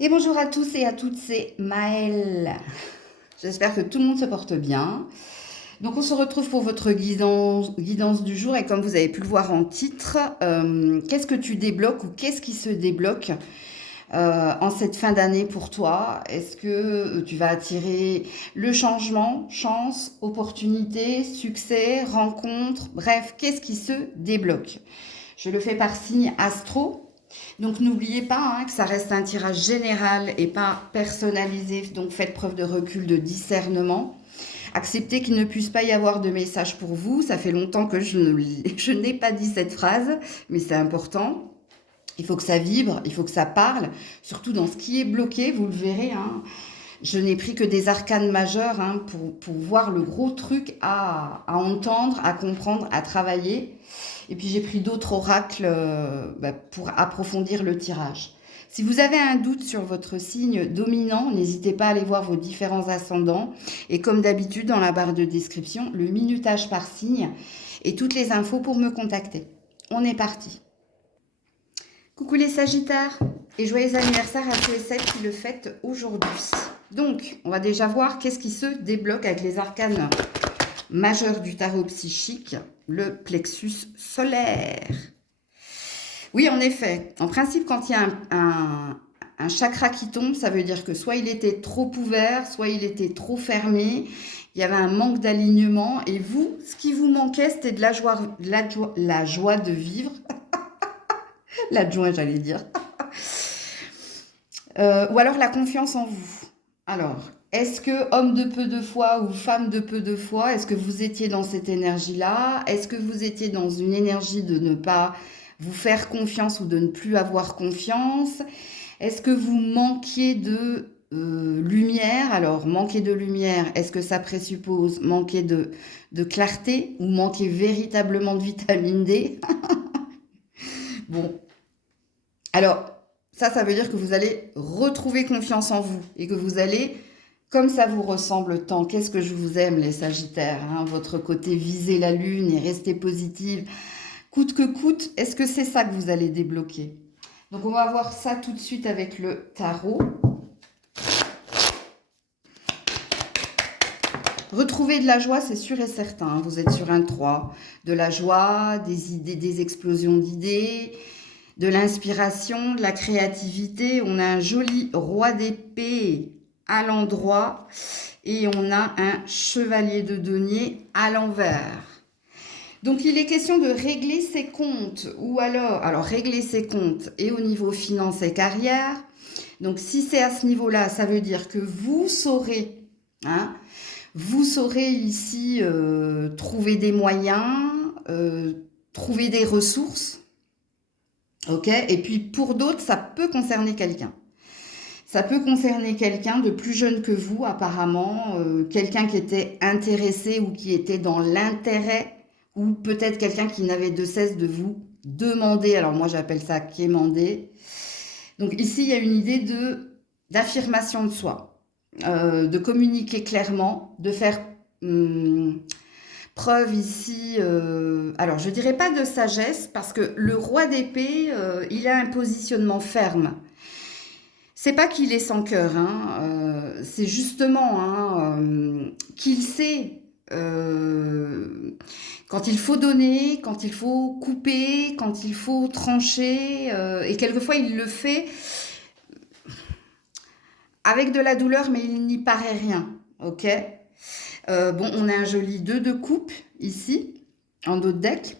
Et bonjour à tous et à toutes, c'est Maëlle. J'espère que tout le monde se porte bien. Donc on se retrouve pour votre guidance du jour et comme vous avez pu le voir en titre, qu'est-ce que tu débloques ou qu'est-ce qui se débloque en cette fin d'année pour toi? Est-ce que tu vas attirer le changement, chance, opportunité, succès, rencontre, bref, qu'est-ce qui se débloque? Je le fais par signe astro. Donc n'oubliez pas que ça reste un tirage général et pas personnalisé. Donc faites preuve de recul, de discernement. Acceptez qu'il ne puisse pas y avoir de message pour vous. Ça fait longtemps que je n'ai pas dit cette phrase, mais c'est important. Il faut que ça vibre, il faut que ça parle, surtout dans ce qui est bloqué, vous le verrez. Je n'ai pris que des arcanes majeures pour voir le gros truc à entendre, à comprendre, à travailler. Et puis j'ai pris d'autres oracles pour approfondir le tirage. Si vous avez un doute sur votre signe dominant, n'hésitez pas à aller voir vos différents ascendants. Et comme d'habitude, dans la barre de description, le minutage par signe et toutes les infos pour me contacter. On est parti. Coucou les Sagittaires et joyeux anniversaire à tous et celles qui le fêtent aujourd'hui. Donc, on va déjà voir qu'est-ce qui se débloque avec les arcanes majeurs du tarot psychique, le plexus solaire. Oui, en effet, en principe, quand il y a un chakra qui tombe, ça veut dire que soit il était trop ouvert, soit il était trop fermé, il y avait un manque d'alignement, et vous, ce qui vous manquait, c'était de la joie de vivre, l'adjoint, j'allais dire. Ou alors la confiance en vous. Alors, est-ce que homme de peu de foi ou femme de peu de foi, est-ce que vous étiez dans cette énergie-là? Est-ce que vous étiez dans une énergie de ne pas vous faire confiance ou de ne plus avoir confiance? Est-ce que vous manquiez de lumière? Alors, manquer de lumière, est-ce que ça présuppose manquer de clarté ou manquer véritablement de vitamine D? Bon, alors, ça veut dire que vous allez retrouver confiance en vous et que vous allez, comme ça vous ressemble tant, qu'est-ce que je vous aime les Sagittaires, votre côté viser la lune et rester positive, coûte que coûte, est-ce que c'est ça que vous allez débloquer? Donc on va voir ça tout de suite avec le tarot. Retrouver de la joie, c'est sûr et certain, vous êtes sur un 3, de la joie, des idées, des explosions d'idées, de l'inspiration, de la créativité. On a un joli roi d'épée à l'endroit et on a un chevalier de denier à l'envers. Donc il est question de régler ses comptes ou alors régler ses comptes et au niveau finance et carrière. Donc si c'est à ce niveau-là, ça veut dire que vous saurez, vous saurez ici trouver des moyens, trouver des ressources. Ok. Et puis pour d'autres, ça peut concerner quelqu'un. Ça peut concerner quelqu'un de plus jeune que vous, apparemment, quelqu'un qui était intéressé ou qui était dans l'intérêt, ou peut-être quelqu'un qui n'avait de cesse de vous demander, alors moi j'appelle ça quémander. Donc ici, il y a une idée d'affirmation de soi, de communiquer clairement, de faire preuve ici, alors je dirais pas de sagesse, parce que le roi d'épée, il a un positionnement ferme. C'est pas qu'il est sans cœur, c'est justement qu'il sait quand il faut donner, quand il faut couper, quand il faut trancher, et quelquefois il le fait avec de la douleur, mais il n'y paraît rien, ok. Bon, on a un joli 2 de coupe ici, en dos de deck.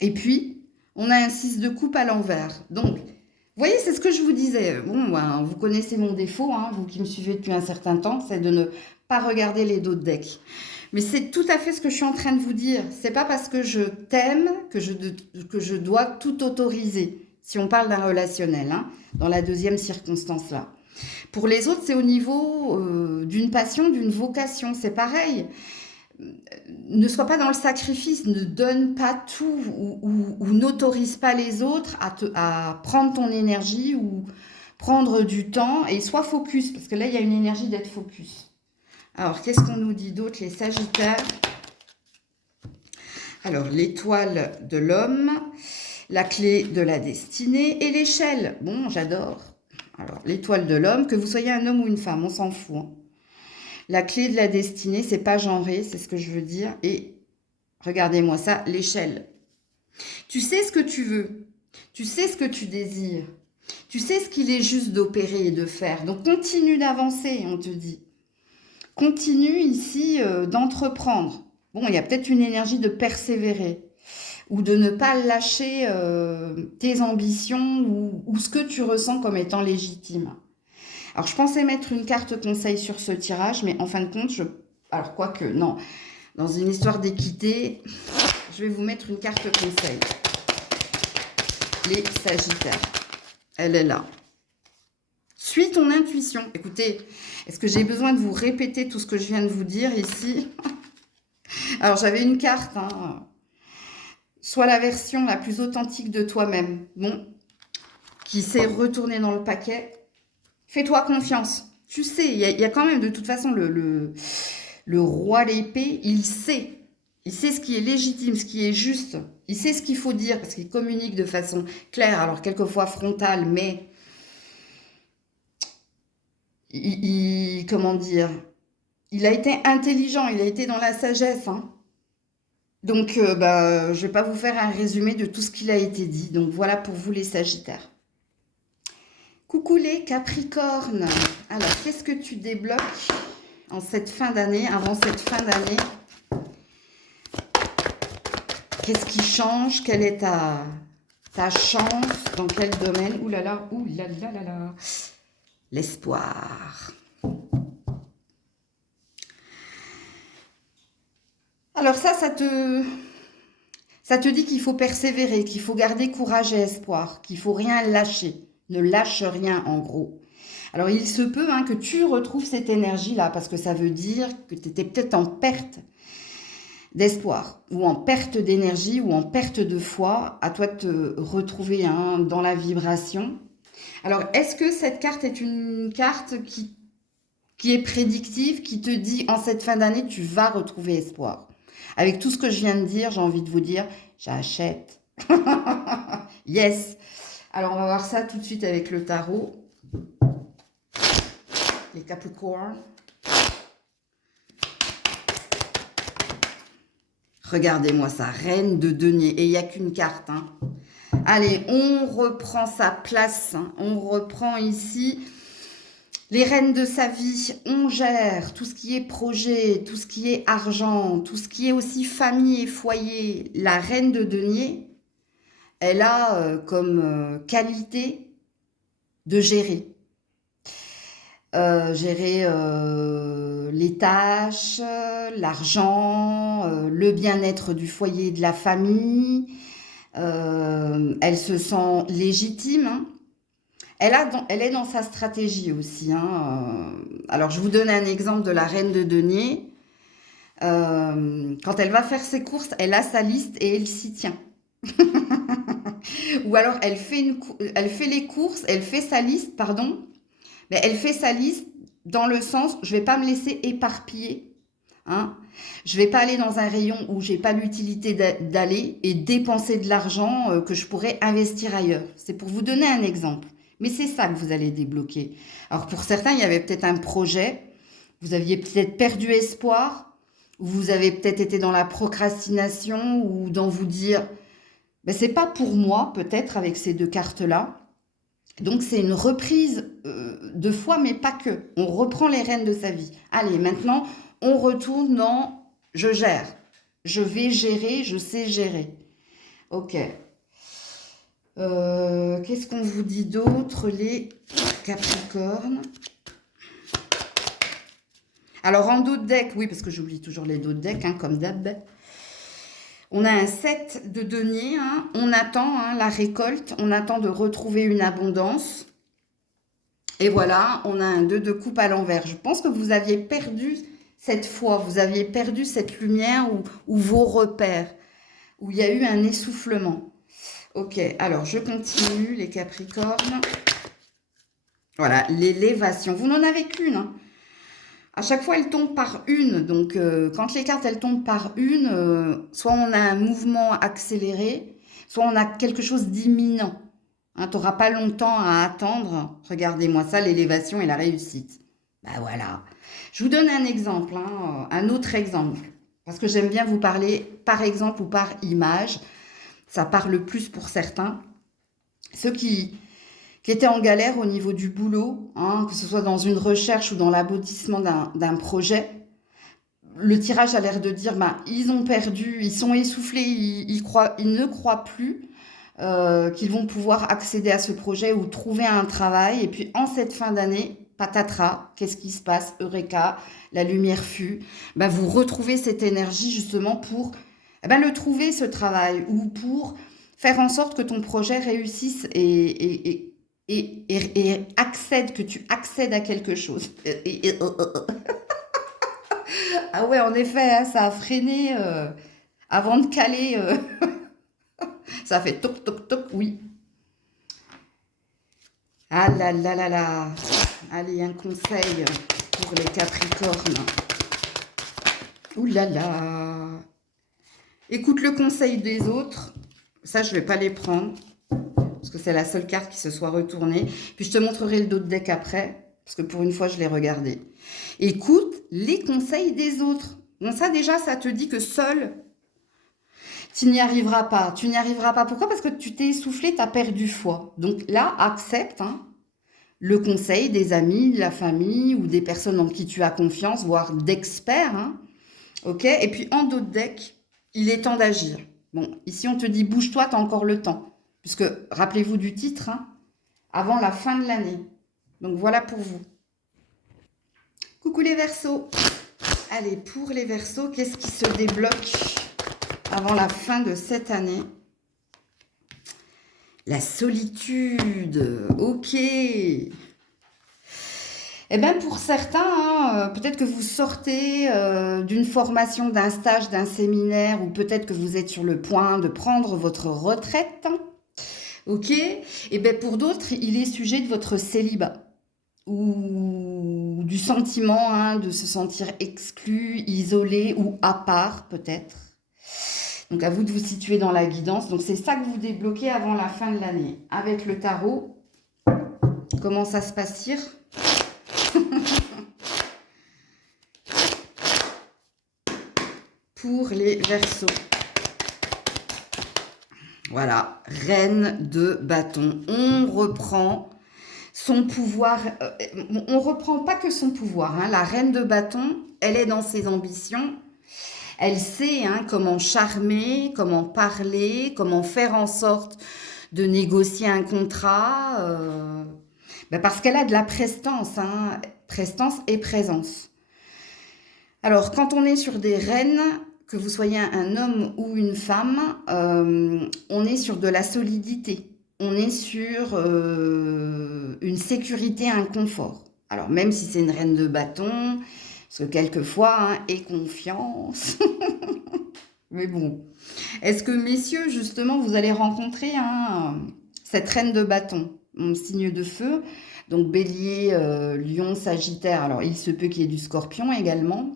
Et puis, on a un 6 de coupe à l'envers. Donc, vous voyez, c'est ce que je vous disais. Bon, ben, vous connaissez mon défaut, vous qui me suivez depuis un certain temps, c'est de ne pas regarder les dos de deck. Mais c'est tout à fait ce que je suis en train de vous dire. C'est pas parce que je t'aime que je dois tout autoriser. Si on parle d'un relationnel, dans la deuxième circonstance là. Pour les autres, c'est au niveau d'une passion, d'une vocation. C'est pareil. Ne sois pas dans le sacrifice, ne donne pas tout ou n'autorise pas les autres à prendre ton énergie ou prendre du temps et sois focus, parce que là, il y a une énergie d'être focus. Alors, qu'est-ce qu'on nous dit d'autre, les Sagittaires? Alors, l'étoile de l'homme, la clé de la destinée et l'échelle. Bon, j'adore. Alors, l'étoile de l'homme, que vous soyez un homme ou une femme, on s'en fout, hein. La clé de la destinée, c'est pas genré, c'est ce que je veux dire. Et regardez-moi ça, l'échelle. Tu sais ce que tu veux. Tu sais ce que tu désires. Tu sais ce qu'il est juste d'opérer et de faire. Donc, continue d'avancer, on te dit. Continue ici d'entreprendre. Bon, il y a peut-être une énergie de persévérer ou de ne pas lâcher tes ambitions ou ce que tu ressens comme étant légitime. Alors, je pensais mettre une carte conseil sur ce tirage, mais en fin de compte, alors quoique, non. Dans une histoire d'équité, je vais vous mettre une carte conseil. Les Sagittaires. Elle est là. Suis ton intuition. Écoutez, est-ce que j'ai besoin de vous répéter tout ce que je viens de vous dire ici? Alors, j'avais une carte, hein. Sois la version la plus authentique de toi-même. Bon, qui s'est retournée dans le paquet. Fais-toi confiance. Tu sais, il y a quand même de toute façon le roi d'épée, il sait. Il sait ce qui est légitime, ce qui est juste. Il sait ce qu'il faut dire parce qu'il communique de façon claire, alors quelquefois frontale, mais comment dire, il a été intelligent, il a été dans la sagesse, hein. Donc, je ne vais pas vous faire un résumé de tout ce qu'il a été dit. Donc, voilà pour vous les Sagittaires. Coucou les Capricornes. Alors, qu'est-ce que tu débloques en cette fin d'année, avant cette fin d'année? Qu'est-ce qui change? Quelle est ta chance? Dans quel domaine? Ouh là là, ouh là là là là. L'espoir. Alors ça te dit qu'il faut persévérer, qu'il faut garder courage et espoir, qu'il faut rien lâcher. Ne lâche rien, en gros. Alors, il se peut que tu retrouves cette énergie-là, parce que ça veut dire que tu étais peut-être en perte d'espoir, ou en perte d'énergie, ou en perte de foi. À toi de te retrouver dans la vibration. Alors, est-ce que cette carte est une carte qui est prédictive, qui te dit, en cette fin d'année, tu vas retrouver espoir? Avec tout ce que je viens de dire, j'ai envie de vous dire, j'achète. Yes. Alors, on va voir ça tout de suite avec le tarot. Les Capricornes. Regardez-moi ça, reine de denier. Et il n'y a qu'une carte, hein. Allez, on reprend sa place, hein. On reprend ici les reines de sa vie. On gère tout ce qui est projet, tout ce qui est argent, tout ce qui est aussi famille et foyer. La reine de denier, elle a comme qualité de gérer. Gérer les tâches, l'argent, le bien-être du foyer et de la famille. Elle se sent légitime, hein. Elle est dans sa stratégie aussi, hein. Alors, je vous donne un exemple de la reine de denier. Quand elle va faire ses courses, elle a sa liste et elle s'y tient. Ou alors, elle fait les courses, elle fait sa liste, pardon, mais elle fait sa liste dans le sens, je ne vais pas me laisser éparpiller, hein. Je ne vais pas aller dans un rayon où je n'ai pas l'utilité d'aller et dépenser de l'argent que je pourrais investir ailleurs. C'est pour vous donner un exemple. Mais c'est ça que vous allez débloquer. Alors pour certains, il y avait peut-être un projet, vous aviez peut-être perdu espoir, ou vous avez peut-être été dans la procrastination, ou dans vous dire, ben, c'est pas pour moi, peut-être avec ces deux cartes-là. Donc c'est une reprise de foi, mais pas que. On reprend les rênes de sa vie. Allez, maintenant, on retourne dans je gère. Je vais gérer, je sais gérer. Ok. Qu'est-ce qu'on vous dit d'autre, les Capricornes? Alors en dos de deck, oui, parce que j'oublie toujours les dos de deck, hein, comme d'hab. On a un 7 de denier, hein. On attend la récolte, on attend de retrouver une abondance. Et voilà, on a un 2 de coupe à l'envers. Je pense que vous aviez perdu cette foi, vous aviez perdu cette lumière ou vos repères, où il y a eu un essoufflement. Ok, alors je continue, les Capricornes. Voilà, l'élévation. Vous n'en avez qu'une, hein. À chaque fois, elle tombe par une. Donc, quand les cartes, elles tombent par une, soit on a un mouvement accéléré, soit on a quelque chose d'imminent, Hein, tu n'auras pas longtemps à attendre. Regardez-moi ça, l'élévation et la réussite. Ben voilà. Je vous donne un exemple, hein, un autre exemple. Parce que j'aime bien vous parler par exemple ou par image. Ça parle plus pour certains. Ceux qui étaient en galère au niveau du boulot, hein, que ce soit dans une recherche ou dans l'aboutissement d'un projet. Le tirage a l'air de dire, ben, ils ont perdu, ils sont essoufflés, ils ne croient plus qu'ils vont pouvoir accéder à ce projet ou trouver un travail. Et puis en cette fin d'année, patatras, qu'est-ce qui se passe? Eureka, la lumière fut. Ben, vous retrouvez cette énergie justement pour le trouver, ce travail, ou pour faire en sorte que ton projet réussisse et accède, que tu accèdes à quelque chose. Ah ouais, en effet, hein, ça a freiné avant de caler. Ça a fait toc, toc, toc, oui. Ah là là là là. Allez, un conseil pour les Capricornes. Ouh là là. Écoute le conseil des autres. Ça, je ne vais pas les prendre. Parce que c'est la seule carte qui se soit retournée. Puis je te montrerai le dos de deck après. Parce que pour une fois, je l'ai regardé. Écoute les conseils des autres. Bon, ça déjà, ça te dit que seul, tu n'y arriveras pas. Tu n'y arriveras pas. Pourquoi? Parce que tu t'es essoufflé, tu as perdu foi. Donc là, accepte le conseil des amis, de la famille ou des personnes en qui tu as confiance, voire d'experts. Hein. Ok? Et puis en dos de deck, il est temps d'agir. Bon, ici, on te dit bouge-toi, tu as encore le temps. Puisque, rappelez-vous du titre, hein, avant la fin de l'année. Donc voilà pour vous. Coucou les Verseaux. Allez, pour les Verseaux, qu'est-ce qui se débloque avant la fin de cette année? La solitude. Ok. Eh bien, pour certains, hein, peut-être que vous sortez d'une formation, d'un stage, d'un séminaire, ou peut-être que vous êtes sur le point de prendre votre retraite. Ok. Eh bien, pour d'autres, il est sujet de votre célibat. Ou du sentiment de se sentir exclu, isolé ou à part peut-être. Donc à vous de vous situer dans la guidance. Donc c'est ça que vous débloquez avant la fin de l'année. Avec le tarot, comment ça se passe-t-il? Pour les Verseaux. Voilà, reine de bâton. On reprend son pouvoir, on reprend pas que son pouvoir. Hein. La reine de bâton, elle est dans ses ambitions. Elle sait comment charmer, comment parler, comment faire en sorte de négocier un contrat. Parce qu'elle a de la prestance, prestance et présence. Alors, quand on est sur des reines, que vous soyez un homme ou une femme, on est sur de la solidité. On est sur une sécurité, un confort. Alors, même si c'est une reine de bâton, parce que quelquefois, et confiance. Mais bon. Est-ce que, messieurs, justement, vous allez rencontrer cette reine de bâton, mon signe de feu, donc bélier, lion, sagittaire. Alors, il se peut qu'il y ait du scorpion également.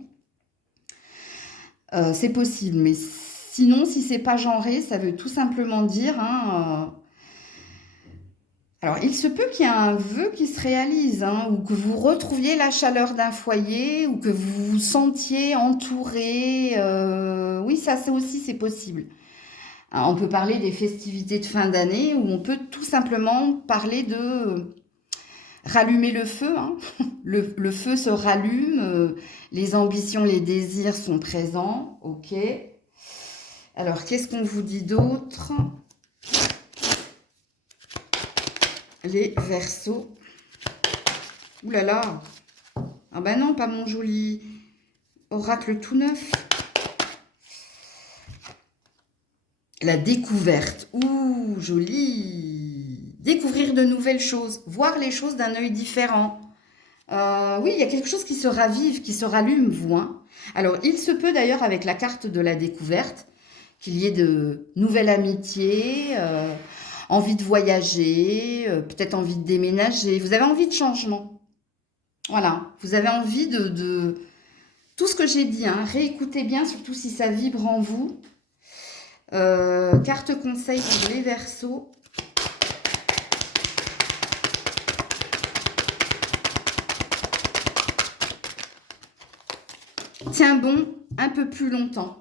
C'est possible, mais sinon, si c'est pas genré, ça veut tout simplement dire... Alors, il se peut qu'il y ait un vœu qui se réalise, ou que vous retrouviez la chaleur d'un foyer, ou que vous vous sentiez entouré. Oui, ça aussi, c'est possible. On peut parler des festivités de fin d'année, ou on peut tout simplement parler de rallumer le feu. Le feu se rallume, les ambitions, les désirs sont présents. Ok. Alors, qu'est-ce qu'on vous dit d'autre ? Les Verseaux. Ouh là là. Ah ben non, pas mon joli oracle tout neuf. La découverte. Ouh, joli. Découvrir de nouvelles choses. Voir les choses d'un œil différent. Oui, il y a quelque chose qui se ravive, qui se rallume, vous. Alors, il se peut d'ailleurs, avec la carte de la découverte, qu'il y ait de nouvelles amitiés, envie de voyager, peut-être envie de déménager. Vous avez envie de changement. Voilà, vous avez envie de tout ce que j'ai dit. Réécoutez bien, surtout si ça vibre en vous. Carte conseil pour les Verseaux. Tiens bon un peu plus longtemps.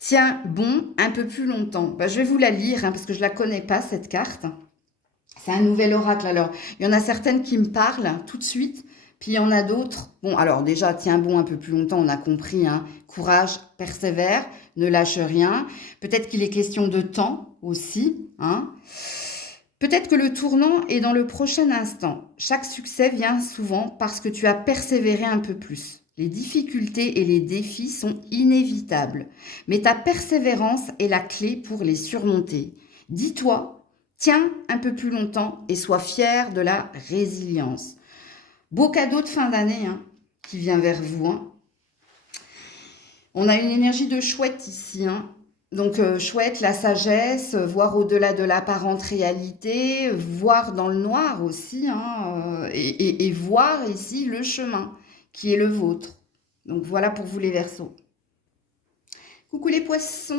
Tiens bon un peu plus longtemps. Bah, je vais vous la lire parce que je ne la connais pas, cette carte. C'est un nouvel oracle. Alors, il y en a certaines qui me parlent tout de suite, puis il y en a d'autres. Bon, alors déjà, tiens bon un peu plus longtemps, on a compris. Hein. Courage, persévère, ne lâche rien. Peut-être qu'il est question de temps aussi. Hein. Peut-être que le tournant est dans le prochain instant. Chaque succès vient souvent parce que tu as persévéré un peu plus. Les difficultés et les défis sont inévitables, mais ta persévérance est la clé pour les surmonter. Dis-toi, tiens un peu plus longtemps et sois fier de la résilience. Beau cadeau de fin d'année hein, qui vient vers vous. Hein. On a une énergie de chouette ici. Hein. Donc chouette, la sagesse, voir au-delà de l'apparente réalité, voir dans le noir aussi, hein, et voir ici le chemin qui est le vôtre. Donc voilà pour vous les Verseaux. Coucou les Poissons.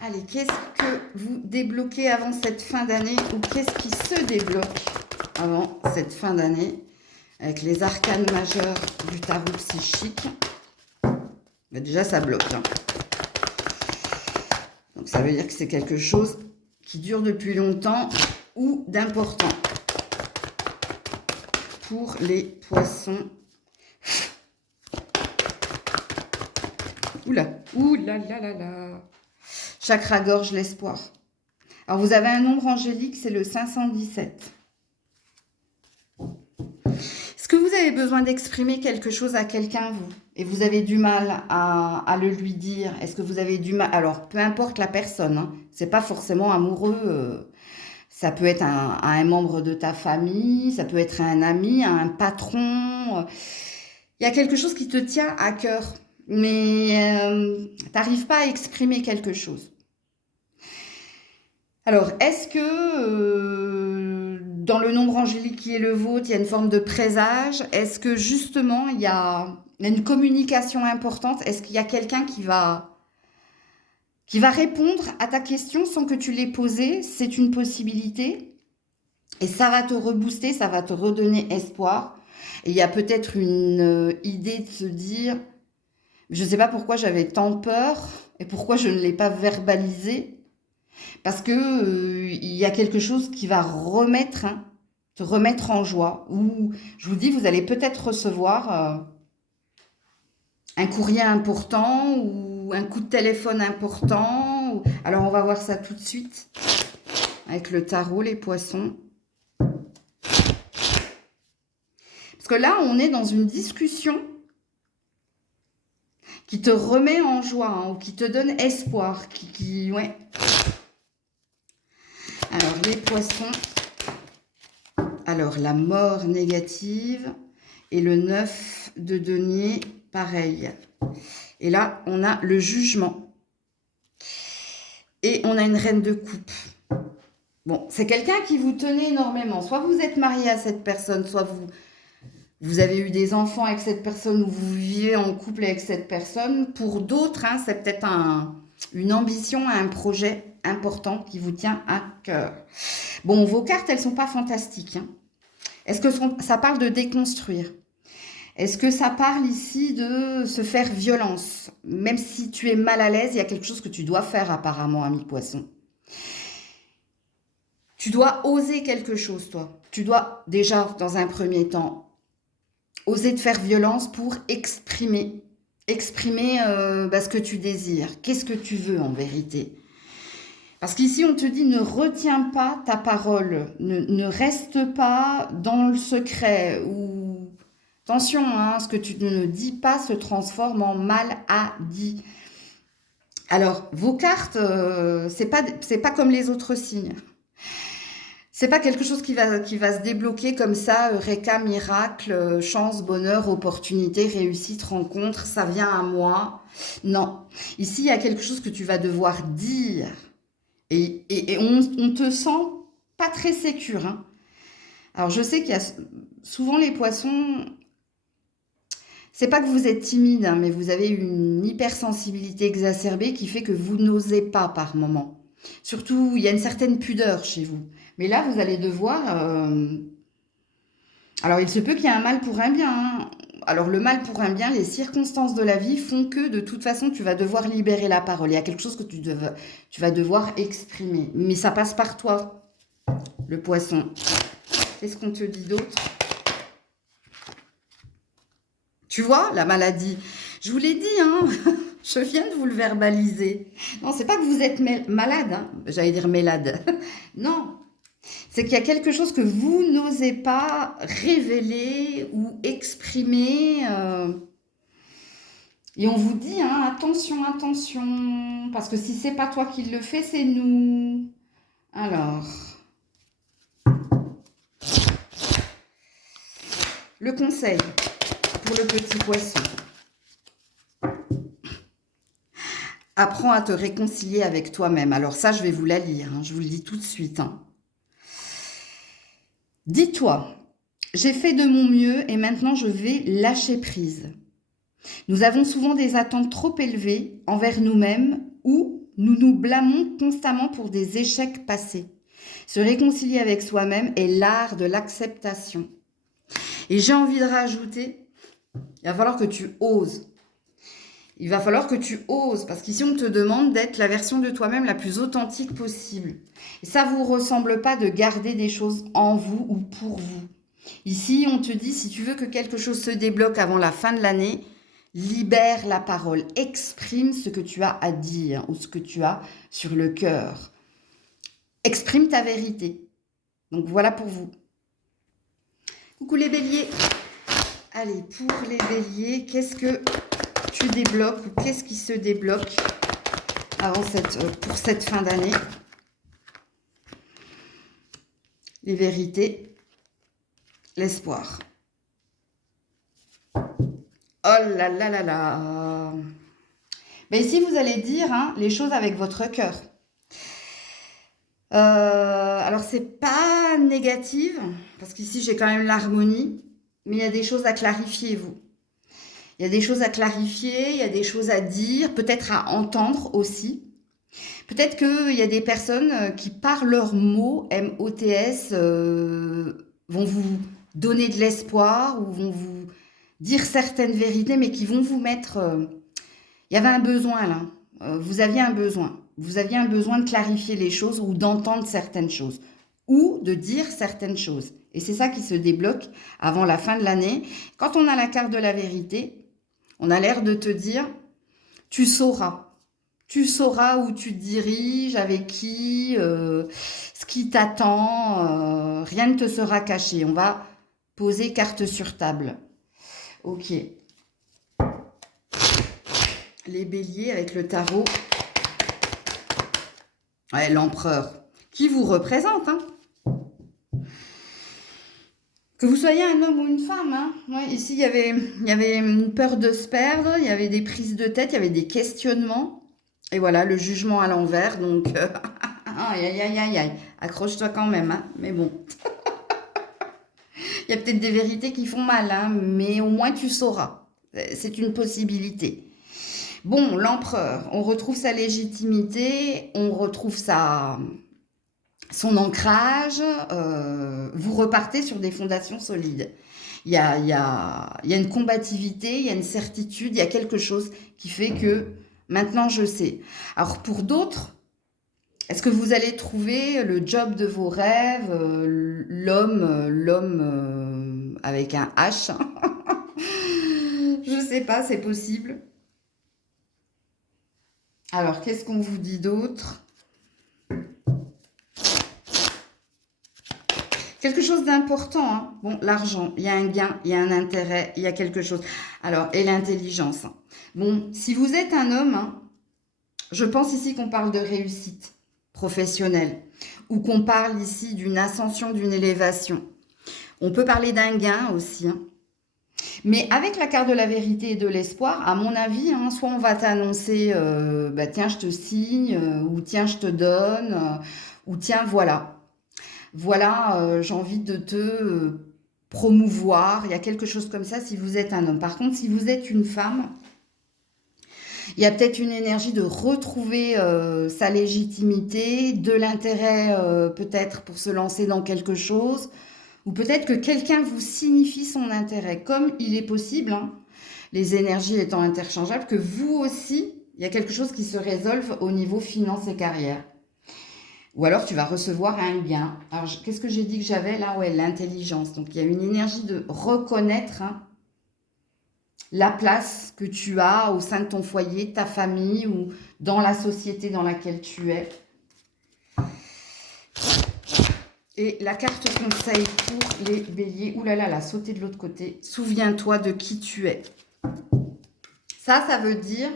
Allez, qu'est-ce que vous débloquez avant cette fin d'année ou qu'est-ce qui se débloque avant cette fin d'année avec les arcanes majeurs du tarot psychique? Mais déjà, ça bloque. Hein. Donc ça veut dire que c'est quelque chose qui dure depuis longtemps ou d'important pour les Poissons. Oula, oula là là là. Chakra gorge, l'espoir. Alors, vous avez un nombre angélique, c'est le 517. Est-ce que vous avez besoin d'exprimer quelque chose à quelqu'un, vous? Et vous avez du mal à le lui dire? Est-ce que vous avez du mal? Alors, peu importe la personne, hein, c'est pas forcément amoureux. Ça peut être un membre de ta famille, ça peut être un ami, un patron. Il y a quelque chose qui te tient à cœur. Mais tu n'arrives pas à exprimer quelque chose. Alors, est-ce que dans le nombre angélique qui est le vôtre, il y a une forme de présage? Est-ce que justement, il y a une communication importante? Est-ce qu'il y a quelqu'un qui va répondre à ta question sans que tu l'aies posée? C'est une possibilité. Et ça va te rebooster, ça va te redonner espoir. Et il y a peut-être une idée de se dire... Je ne sais pas pourquoi j'avais tant peur et pourquoi je ne l'ai pas verbalisé. Parce que il y a quelque chose qui va te remettre en joie. Ou je vous dis, vous allez peut-être recevoir un courrier important ou un coup de téléphone important. Alors on va voir ça tout de suite avec le tarot, les Poissons. Parce que là, on est dans une discussion qui te remet en joie, hein, ou qui te donne espoir, ouais. Alors, les Poissons, alors la mort négative et le 9 de denier, pareil. Et là, on a le jugement. Et on a une reine de coupe. Bon, c'est quelqu'un qui vous tenait énormément. Soit vous êtes marié à cette personne, soit vous avez eu des enfants avec cette personne ou vous vivez en couple avec cette personne. Pour d'autres, hein, c'est peut-être une ambition, un projet important qui vous tient à cœur. Bon, vos cartes, elles ne sont pas fantastiques. Hein. Est-ce que ça parle de déconstruire? Est-ce que ça parle ici de se faire violence? Même si tu es mal à l'aise, il y a quelque chose que tu dois faire apparemment, ami Poisson. Tu dois oser quelque chose, toi. Tu dois déjà, dans un premier temps, oser te faire violence pour exprimer ce que tu désires. Qu'est-ce que tu veux en vérité? Parce qu'ici, on te dit, ne retiens pas ta parole, ne reste pas dans le secret. Ou attention, hein, ce que tu ne dis pas se transforme en mal à dit. Alors, vos cartes, c'est pas comme les autres signes. C'est pas quelque chose qui va se débloquer comme ça, eureka, miracle, chance, bonheur, opportunité, réussite, rencontre, ça vient à moi. Non. Ici, il y a quelque chose que tu vas devoir dire. Et on te sent pas très sécure. Hein. Alors, je sais qu'il y a souvent les Poissons... C'est pas que vous êtes timide, hein, mais vous avez une hypersensibilité exacerbée qui fait que vous n'osez pas par moment. Surtout, il y a une certaine pudeur chez vous. Mais là, vous allez devoir Alors, il se peut qu'il y ait un mal pour un bien, hein. Alors, le mal pour un bien, les circonstances de la vie font que, de toute façon, tu vas devoir libérer la parole. Il y a quelque chose que tu vas devoir exprimer. Mais ça passe par toi, le poisson. Qu'est-ce qu'on te dit d'autre? Tu vois, la maladie. Je vous l'ai dit, hein. Je viens de vous le verbaliser. Non, c'est pas que vous êtes malade, hein. J'allais dire mélade. Non, c'est qu'il y a quelque chose que vous n'osez pas révéler ou exprimer. Et on vous dit, hein, attention, attention. Parce que si c'est pas toi qui le fais, c'est nous. Alors, le conseil pour le petit poisson. Apprends à te réconcilier avec toi-même. Alors ça, je vais vous la lire, hein, je vous le dis tout de suite, hein. Dis-toi, j'ai fait de mon mieux et maintenant je vais lâcher prise. Nous avons souvent des attentes trop élevées envers nous-mêmes ou nous nous blâmons constamment pour des échecs passés. Se réconcilier avec soi-même est l'art de l'acceptation. Et j'ai envie de rajouter, il va falloir que tu oses. Il va falloir que tu oses, parce qu'ici on te demande d'être la version de toi-même la plus authentique possible. Et ça ne vous ressemble pas de garder des choses en vous ou pour vous. Ici, on te dit, si tu veux que quelque chose se débloque avant la fin de l'année, libère la parole, exprime ce que tu as à dire ou ce que tu as sur le cœur. Exprime ta vérité. Donc voilà pour vous. Coucou les béliers. Allez, pour les béliers, qu'est-ce que tu débloques ou qu'est-ce qui se débloque pour cette fin d'année? Les vérités, l'espoir. Oh là là là là. Mais ici, vous allez dire, hein, les choses avec votre cœur. Alors, c'est pas négative, parce qu'ici, j'ai quand même l'harmonie, mais il y a des choses à clarifier, vous. Il y a des choses à clarifier, il y a des choses à dire, peut-être à entendre aussi. Peut-être qu'il y a des personnes qui, par leurs mots, M-O-T-S, vont vous donner de l'espoir ou vont vous dire certaines vérités, mais qui vont vous mettre... il y avait un besoin là, vous aviez un besoin. Vous aviez un besoin de clarifier les choses ou d'entendre certaines choses ou de dire certaines choses. Et c'est ça qui se débloque avant la fin de l'année. Quand on a la carte de la vérité, on a l'air de te dire, tu sauras. Tu sauras où tu te diriges, avec qui, ce qui t'attend. Rien ne te sera caché. On va poser carte sur table. Ok. Les béliers avec le tarot. Ouais, l'empereur. Qui vous représente, hein? Que vous soyez un homme ou une femme, hein. Ouais, ici, il y avait une peur de se perdre, il y avait des prises de tête, il y avait des questionnements. Et voilà, le jugement à l'envers. Donc, aïe, aïe, aïe, aïe, aïe. Accroche-toi quand même, hein. Mais bon. Il y a peut-être des vérités qui font mal, hein, mais au moins tu sauras. C'est une possibilité. Bon, l'empereur, on retrouve sa légitimité, on retrouve son ancrage, vous repartez sur des fondations solides. Il y a une combativité, il y a une certitude, il y a quelque chose qui fait que maintenant je sais. Alors pour d'autres, est-ce que vous allez trouver le job de vos rêves, l'homme avec un H? Je sais pas, c'est possible. Alors, qu'est-ce qu'on vous dit d'autre? Quelque chose d'important, hein. Bon, l'argent, il y a un gain, il y a un intérêt, il y a quelque chose. Alors, et l'intelligence, hein. Bon, si vous êtes un homme, hein, je pense ici qu'on parle de réussite professionnelle ou qu'on parle ici d'une ascension, d'une élévation. On peut parler d'un gain aussi, hein. Mais avec la carte de la vérité et de l'espoir, à mon avis, hein, soit on va t'annoncer, bah, tiens, je te signe, ou tiens, je te donne, ou tiens, voilà. Voilà, j'ai envie de te promouvoir. Il y a quelque chose comme ça si vous êtes un homme. Par contre, si vous êtes une femme, il y a peut-être une énergie de retrouver sa légitimité, de l'intérêt peut-être pour se lancer dans quelque chose, Ou peut-être que quelqu'un vous signifie son intérêt, comme il est possible, hein, les énergies étant interchangeables, que vous aussi, il y a quelque chose qui se résolve au niveau finance et carrière. Ou alors tu vas recevoir un gain. Alors qu'est-ce que j'ai dit que j'avais là? Ouais, l'intelligence. Donc il y a une énergie de reconnaître, hein, la place que tu as au sein de ton foyer, ta famille ou dans la société dans laquelle tu es. Et la carte conseil pour les béliers. Ouh là là, sauter de l'autre côté. Souviens-toi de qui tu es. Ça veut dire...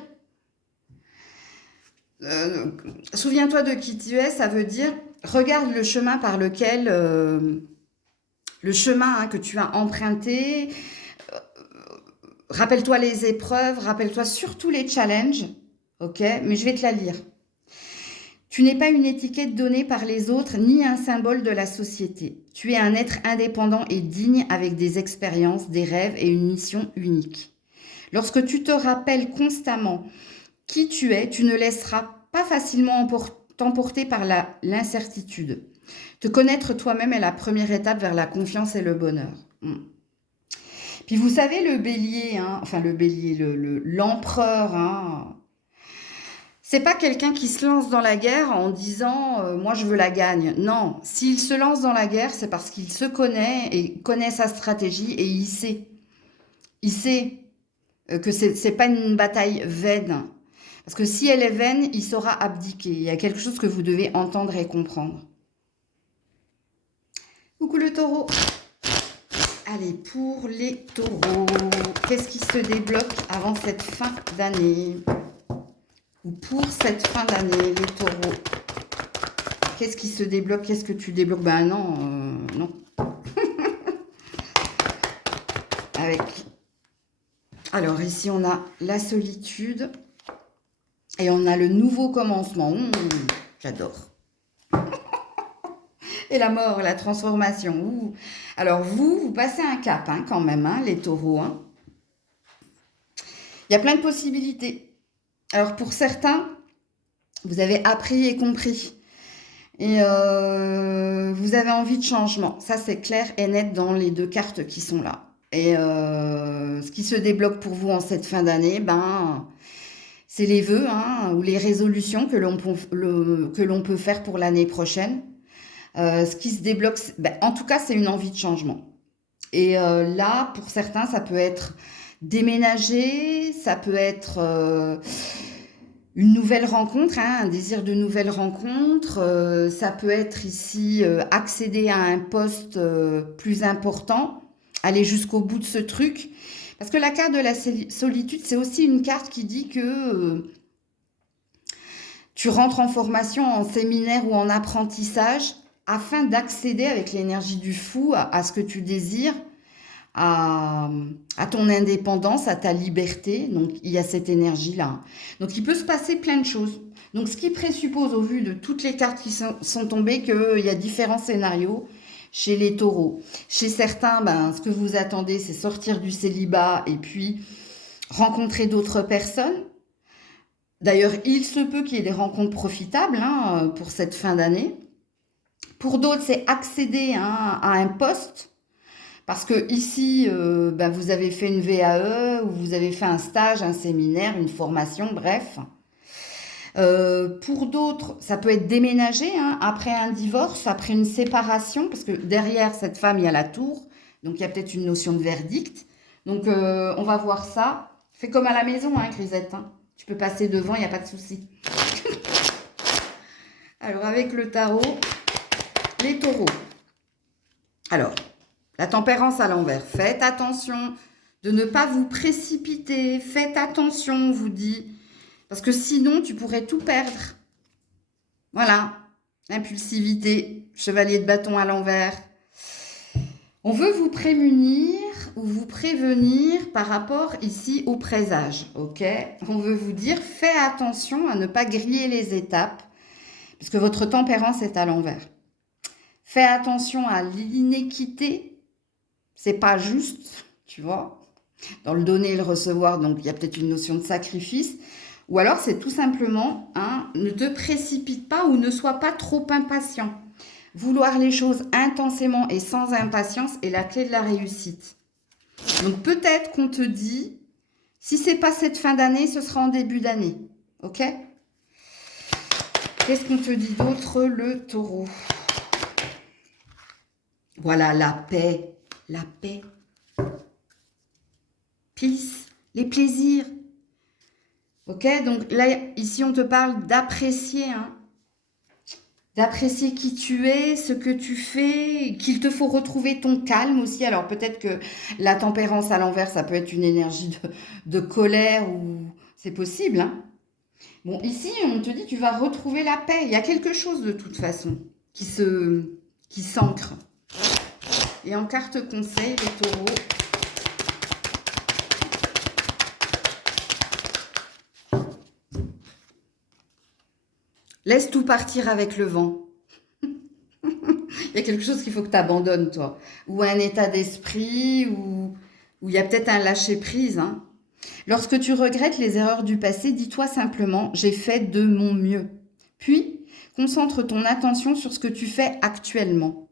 souviens-toi de qui tu es, ça veut dire... Regarde le chemin par lequel... le chemin, hein, que tu as emprunté. Rappelle-toi les épreuves, rappelle-toi surtout les challenges. Ok, mais je vais te la lire. Tu n'es pas une étiquette donnée par les autres, ni un symbole de la société. Tu es un être indépendant et digne avec des expériences, des rêves et une mission unique. Lorsque tu te rappelles constamment qui tu es, tu ne laisseras pas facilement t'emporter par l'incertitude. Te connaître toi-même est la première étape vers la confiance et le bonheur. Puis vous savez, le bélier, hein, enfin le bélier, l'empereur, hein, c'est pas quelqu'un qui se lance dans la guerre en disant moi je veux la gagne. Non, s'il se lance dans la guerre, c'est parce qu'il se connaît et connaît sa stratégie et il sait. Il sait que c'est pas une bataille vaine. Parce que si elle est vaine, il saura abdiquer. Il y a quelque chose que vous devez entendre et comprendre. Coucou le taureau. Allez, pour les taureaux, qu'est-ce qui se débloque avant cette fin d'année? Ou pour cette fin d'année, les taureaux, qu'est-ce qui se débloque? Qu'est-ce que tu débloques? Ben non, non. Avec... Alors ici, on a la solitude et on a le nouveau commencement. J'adore. Et la mort, la transformation. Ouh. Alors vous passez un cap, hein, quand même, hein, les taureaux. Hein. Il y a plein de possibilités. Alors pour certains, vous avez appris et compris. Et vous avez envie de changement. Ça, c'est clair et net dans les deux cartes qui sont là. Et ce qui se débloque pour vous en cette fin d'année, ben, c'est les vœux, hein, ou les résolutions que l'on peut faire pour l'année prochaine. Ce qui se débloque, ben, en tout cas, c'est une envie de changement. Et là, pour certains, ça peut être déménager, ça peut être une nouvelle rencontre, hein, un désir de nouvelle rencontre. Ça peut être ici accéder à un poste plus important, aller jusqu'au bout de ce truc. Parce que la carte de la solitude, c'est aussi une carte qui dit que tu rentres en formation, en séminaire ou en apprentissage afin d'accéder avec l'énergie du fou à ce que tu désires, à ton indépendance, à ta liberté. Donc, il y a cette énergie-là. Donc, il peut se passer plein de choses. Donc, ce qui présuppose, au vu de toutes les cartes qui sont tombées, qu'il y a différents scénarios chez les taureaux. Chez certains, ben, ce que vous attendez, c'est sortir du célibat et puis rencontrer d'autres personnes. D'ailleurs, il se peut qu'il y ait des rencontres profitables, hein, pour cette fin d'année. Pour d'autres, c'est accéder, hein, à un poste. Parce que ici, ben, vous avez fait une VAE, ou vous avez fait un stage, un séminaire, une formation, bref. Pour d'autres, ça peut être déménager, hein, après un divorce, après une séparation, parce que derrière cette femme, il y a la tour. Donc, il y a peut-être une notion de verdict. Donc, on va voir ça. Fais comme à la maison, hein, Grisette. Hein. Tu peux passer devant, il n'y a pas de souci. Alors, avec le tarot, les taureaux. Alors, la tempérance à l'envers. Faites attention de ne pas vous précipiter. Faites attention, on vous dit. Parce que sinon, tu pourrais tout perdre. Voilà. Impulsivité. Chevalier de bâton à l'envers. On veut vous prémunir ou vous prévenir par rapport ici au présage. Ok? On veut vous dire, faites attention à ne pas griller les étapes. Puisque votre tempérance est à l'envers. Fais attention à l'inéquité. C'est pas juste, tu vois. Dans le donner et le recevoir, donc il y a peut-être une notion de sacrifice. Ou alors c'est tout simplement, hein, ne te précipite pas ou ne sois pas trop impatient. Vouloir les choses intensément et sans impatience est la clé de la réussite. Donc peut-être qu'on te dit, si c'est pas cette fin d'année, ce sera en début d'année. Ok? Qu'est-ce qu'on te dit d'autre, le taureau? Voilà, la paix. La paix. Peace. Les plaisirs. Ok? Donc là, ici, on te parle d'apprécier, hein. D'apprécier qui tu es, ce que tu fais, qu'il te faut retrouver ton calme aussi. Alors peut-être que la tempérance à l'envers, ça peut être une énergie de colère ou c'est possible, hein. Bon, ici, on te dit tu vas retrouver la paix. Il y a quelque chose de toute façon qui s'ancre. Et en carte conseil, les taureaux. Laisse tout partir avec le vent. Il y a quelque chose qu'il faut que tu abandonnes, toi. Ou un état d'esprit, ou il y a peut-être un lâcher-prise, hein. Lorsque tu regrettes les erreurs du passé, dis-toi simplement « j'ai fait de mon mieux ». Puis, concentre ton attention sur ce que tu fais actuellement.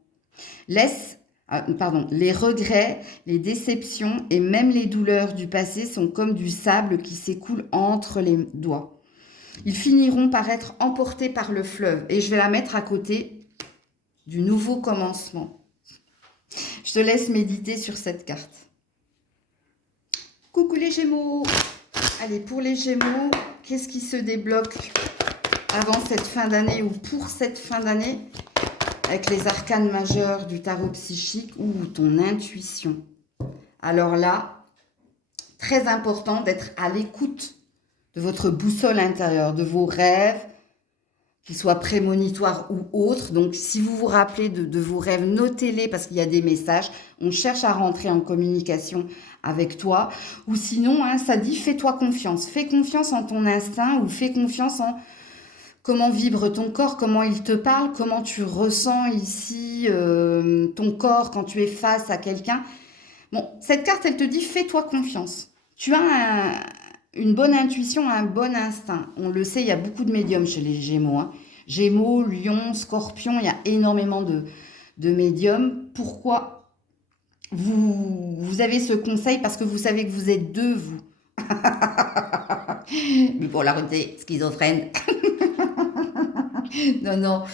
Les regrets, les déceptions et même les douleurs du passé sont comme du sable qui s'écoule entre les doigts. Ils finiront par être emportés par le fleuve. Et je vais la mettre à côté du nouveau commencement. Je te laisse méditer sur cette carte. Coucou les Gémeaux! Allez, pour les Gémeaux, qu'est-ce qui se débloque avant cette fin d'année ou pour cette fin d'année avec les arcanes majeurs du tarot psychique ou ton intuition? Alors là, très important d'être à l'écoute de votre boussole intérieure, de vos rêves, qu'ils soient prémonitoires ou autres. Donc, si vous vous rappelez de vos rêves, notez-les parce qu'il y a des messages. On cherche à rentrer en communication avec toi. Ou sinon, hein, ça dit fais-toi confiance. Fais confiance en ton instinct ou fais confiance en comment vibre ton corps, comment il te parle, comment tu ressens ici ton corps quand tu es face à quelqu'un. Bon, cette carte, elle te dit fais-toi confiance. Tu as une bonne intuition, un bon instinct. On le sait, il y a beaucoup de médiums chez les Gémeaux, hein. Gémeaux, Lion, Scorpion, il y a énormément de médiums. Pourquoi vous avez ce conseil? Parce que vous savez que vous êtes deux, vous. Mais pour la route schizophrène. Non, non.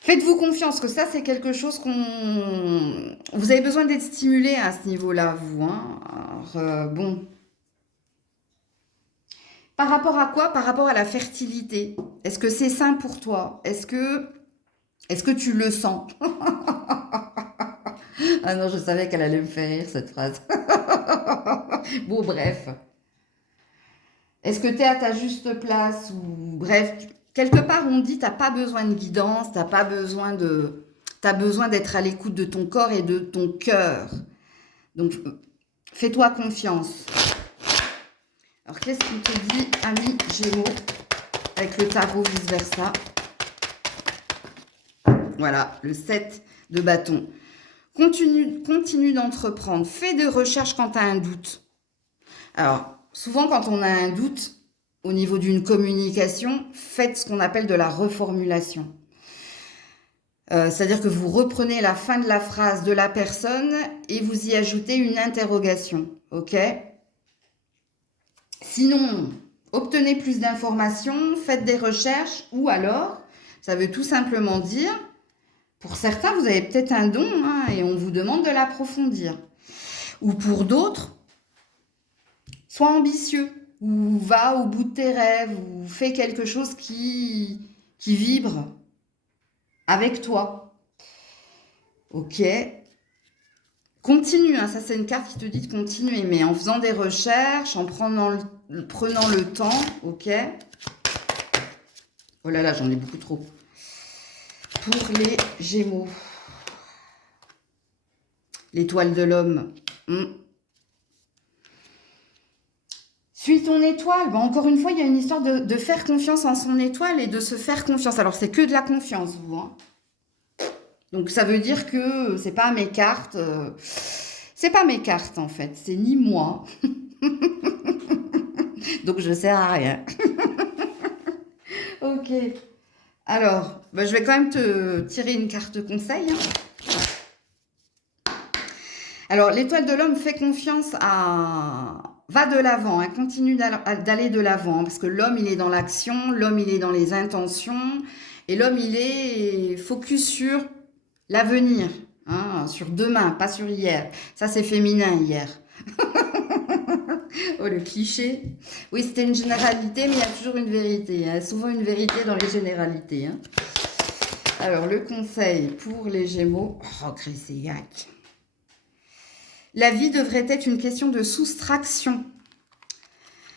Faites-vous confiance, que ça, c'est quelque chose qu'on... Vous avez besoin d'être stimulé à ce niveau-là, vous, hein. Alors, bon... Par rapport à quoi? Par rapport à la fertilité. Est-ce que c'est sain pour toi? Est-ce que tu le sens? Ah non, je savais qu'elle allait me faire rire, cette phrase. Bon, bref. Est-ce que tu es à ta juste place? Ou bref, quelque part, on dit, tu n'as pas besoin de guidance, tu n'as pas besoin de... Tu as besoin d'être à l'écoute de ton corps et de ton cœur. Donc, fais-toi confiance. Alors, qu'est-ce qu'on te dit, ami Gémeaux, avec le tarot vice-versa? Voilà, le 7 de bâton. Continue d'entreprendre. Fais des recherches quand tu as un doute. Alors, souvent, quand on a un doute au niveau d'une communication, faites ce qu'on appelle de la reformulation. C'est-à-dire que vous reprenez la fin de la phrase de la personne et vous y ajoutez une interrogation. OK ? Sinon, obtenez plus d'informations, faites des recherches ou alors, ça veut tout simplement dire, pour certains, vous avez peut-être un don hein, et on vous demande de l'approfondir. Ou pour d'autres, sois ambitieux ou va au bout de tes rêves ou fais quelque chose qui vibre avec toi. Ok. Continue, hein, ça c'est une carte qui te dit de continuer, mais en faisant des recherches, en prenant le temps, ok. Oh là là, j'en ai beaucoup trop. Pour les Gémeaux. L'étoile de l'homme. Suis ton étoile. Bon, encore une fois, il y a une histoire de faire confiance en son étoile et de se faire confiance. Alors, c'est que de la confiance, vous. Hein. Donc, ça veut dire que c'est pas mes cartes. C'est pas mes cartes, en fait. C'est ni moi. Donc, je sers à rien. Ok. Alors, bah, je vais quand même te tirer une carte conseil, hein. Alors, l'étoile de l'homme fait confiance à... Va de l'avant, hein, continue d'aller de l'avant, parce que l'homme, il est dans l'action, l'homme, il est dans les intentions, et l'homme, il est focus sur l'avenir, hein, sur demain, pas sur hier. Ça, c'est féminin, hier. Oh, le cliché. Oui, c'était une généralité, mais il y a toujours une vérité. Il y a souvent une vérité dans les généralités, hein. Alors, le conseil pour les Gémeaux. Oh, Griseac. La vie devrait être une question de soustraction.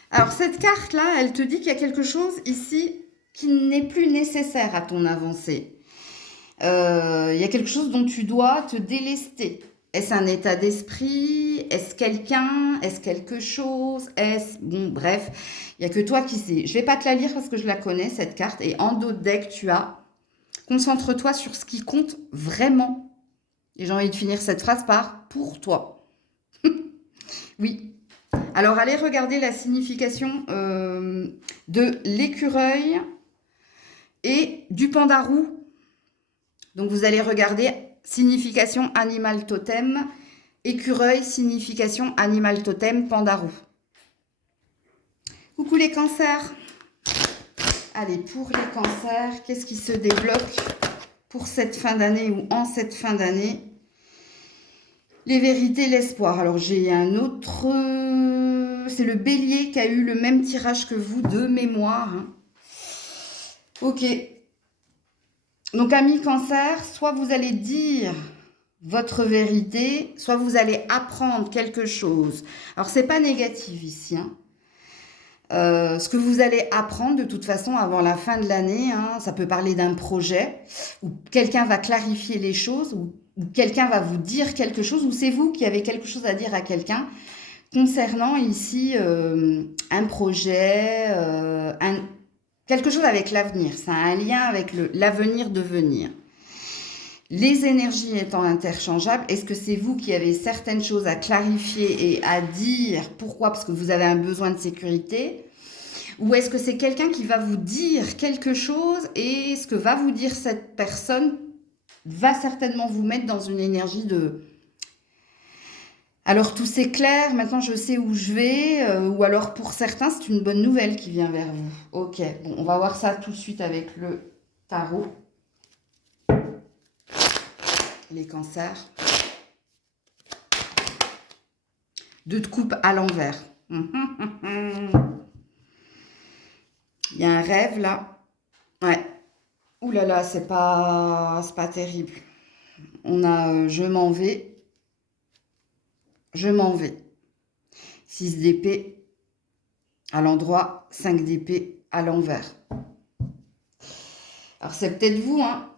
Alors, cette carte-là, elle te dit qu'il y a quelque chose ici qui n'est plus nécessaire à ton avancée. Il y a quelque chose dont tu dois te délester. Est-ce un état d'esprit? Est-ce quelqu'un? Est-ce quelque chose? Est-ce... Bon, bref, il n'y a que toi qui sais. Je ne vais pas te la lire parce que je la connais, cette carte. Et en dos de deck, tu as... Concentre-toi sur ce qui compte vraiment. Et j'ai envie de finir cette phrase par « pour toi ». Oui. Alors, allez regarder la signification de l'écureuil et du pandarou. Donc, vous allez regarder signification animal totem, écureuil, signification animal totem, pandarou. Coucou les cancers. Allez, pour les cancers, qu'est-ce qui se débloque pour cette fin d'année ou en cette fin d'année? Les vérités, l'espoir. Alors, j'ai un autre... C'est le bélier qui a eu le même tirage que vous, de mémoire, hein. Ok. Donc, amis cancer, soit vous allez dire votre vérité, soit vous allez apprendre quelque chose. Alors, c'est pas négatif ici, hein. Ce que vous allez apprendre de toute façon avant la fin de l'année, hein, ça peut parler d'un projet où quelqu'un va clarifier les choses, ou quelqu'un va vous dire quelque chose, ou c'est vous qui avez quelque chose à dire à quelqu'un concernant ici un projet, quelque chose avec l'avenir. Ça a un lien avec l'avenir de venir. Les énergies étant interchangeables, est-ce que c'est vous qui avez certaines choses à clarifier et à dire? Pourquoi? Parce que vous avez un besoin de sécurité. Ou est-ce que c'est quelqu'un qui va vous dire quelque chose et ce que va vous dire cette personne va certainement vous mettre dans une énergie de... Alors tout c'est clair, maintenant je sais où je vais, ou alors pour certains c'est une bonne nouvelle qui vient vers vous. Ok, bon, on va voir ça tout de suite avec le tarot. Les cancers. Deux de coupe à l'envers. Il y a un rêve là. Ouais. Ouh là là, c'est pas terrible. On a je m'en vais. Je m'en vais. 6 d'épée à l'endroit, 5 d'épée à l'envers. Alors c'est peut-être vous, hein,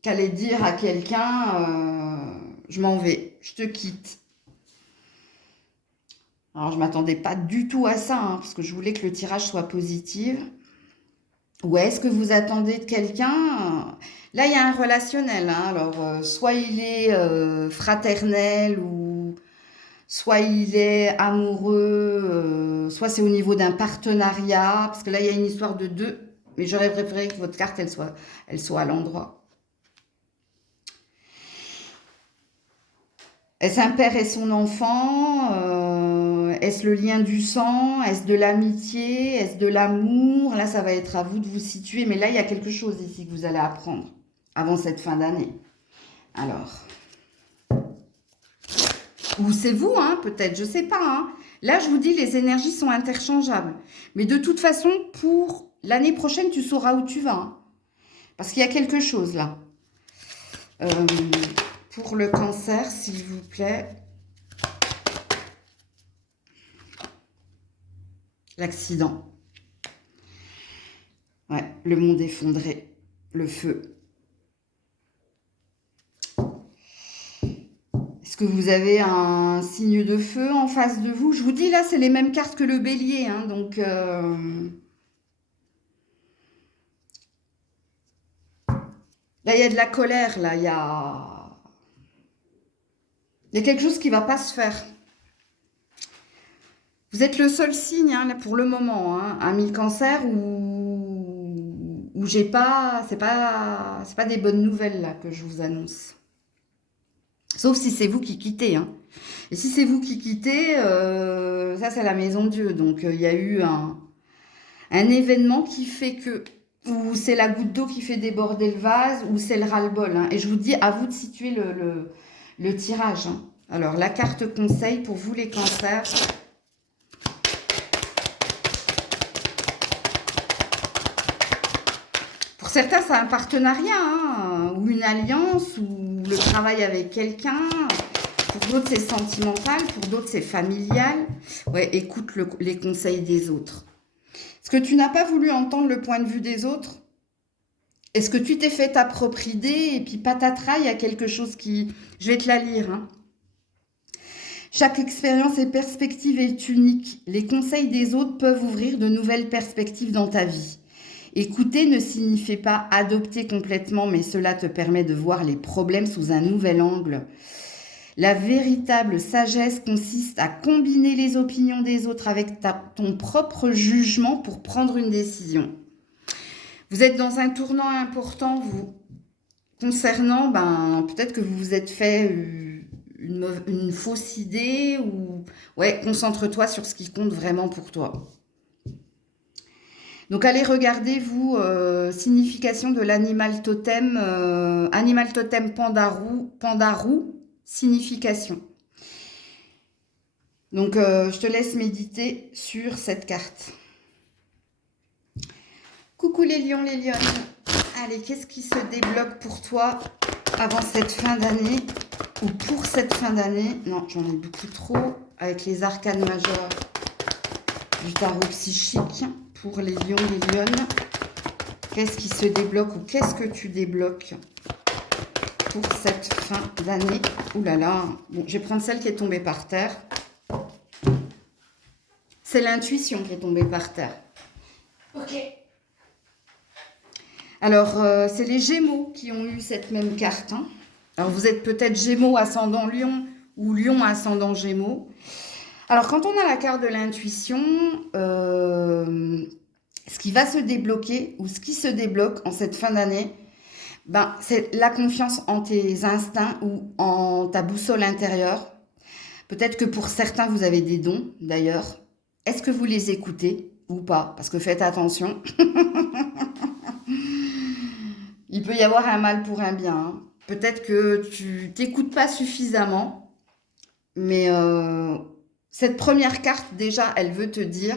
qu'allez dire à quelqu'un je m'en vais, je te quitte. Alors je ne m'attendais pas du tout à ça, hein, parce que je voulais que le tirage soit positif. Ou est-ce que vous attendez de quelqu'un? Là, il y a un relationnel, hein. Alors, soit il est fraternel, ou soit il est amoureux, soit c'est au niveau d'un partenariat, parce que là, il y a une histoire de deux. Mais j'aurais préféré que votre carte, elle soit à l'endroit. Est-ce un père et son enfant? Est-ce le lien du sang? Est-ce de l'amitié? Est-ce de l'amour? Là, ça va être à vous de vous situer. Mais là, il y a quelque chose ici que vous allez apprendre avant cette fin d'année. Alors, ou c'est vous, hein, peut-être, je ne sais pas, hein. Là, je vous dis, les énergies sont interchangeables. Mais de toute façon, pour l'année prochaine, tu sauras où tu vas, hein. Parce qu'il y a quelque chose là. Pour le cancer, s'il vous plaît. L'accident. Ouais, le monde effondré. Le feu. Est-ce que vous avez un signe de feu en face de vous? Je vous dis, là, c'est les mêmes cartes que le bélier, hein, donc... Là, il y a de la colère, là, il y a quelque chose qui ne va pas se faire. Vous êtes le seul signe, hein, là, pour le moment, hein, ami cancer, où où j'ai pas, c'est pas des bonnes nouvelles là que je vous annonce. Sauf si c'est vous qui quittez, hein. Et si c'est vous qui quittez, ça c'est la maison de Dieu. Donc il y a eu un événement qui fait que, ou c'est la goutte d'eau qui fait déborder le vase, ou c'est le ras-le-bol, hein. Et je vous dis, à vous de situer le tirage, hein. Alors la carte conseil pour vous les cancers. Pour certains, c'est un partenariat, hein, ou une alliance, ou le travail avec quelqu'un. Pour d'autres, c'est sentimental. Pour d'autres, c'est familial. Ouais, écoute les conseils des autres. Est-ce que tu n'as pas voulu entendre le point de vue des autres? Est-ce que tu t'es fait ta propre idée et puis patatras, il y a quelque chose qui... Je vais te la lire, hein. Chaque expérience et perspective est unique. Les conseils des autres peuvent ouvrir de nouvelles perspectives dans ta vie. Écouter ne signifie pas adopter complètement, mais cela te permet de voir les problèmes sous un nouvel angle. La véritable sagesse consiste à combiner les opinions des autres avec ton propre jugement pour prendre une décision. Vous êtes dans un tournant important, vous, concernant, peut-être que vous vous êtes fait une fausse idée, ou ouais, concentre-toi sur ce qui compte vraiment pour toi. Donc allez regarder, vous, signification de l'animal totem pandarou, signification. Donc je te laisse méditer sur cette carte. Coucou les lions, les lionnes. Allez, qu'est-ce qui se débloque pour toi avant cette fin d'année, ou pour cette fin d'année? Non, j'en ai beaucoup trop, avec les arcanes majeures du tarot psychique. Pour les lions, les lionnes, qu'est-ce qui se débloque, ou qu'est-ce que tu débloques pour cette fin d'année? Ouh là là. Bon, je vais prendre celle qui est tombée par terre. C'est l'intuition qui est tombée par terre. Ok. Alors, c'est les Gémeaux qui ont eu cette même carte, hein. Alors, vous êtes peut-être Gémeaux ascendant Lion, ou Lion ascendant Gémeaux. Alors, quand on a la carte de l'intuition, ce qui va se débloquer, ou ce qui se débloque en cette fin d'année, c'est la confiance en tes instincts ou en ta boussole intérieure. Peut-être que pour certains, vous avez des dons, d'ailleurs. Est-ce que vous les écoutez ou pas? Parce que faites attention. Il peut y avoir un mal pour un bien, hein. Peut-être que tu t'écoutes pas suffisamment, mais cette première carte, déjà, elle veut te dire,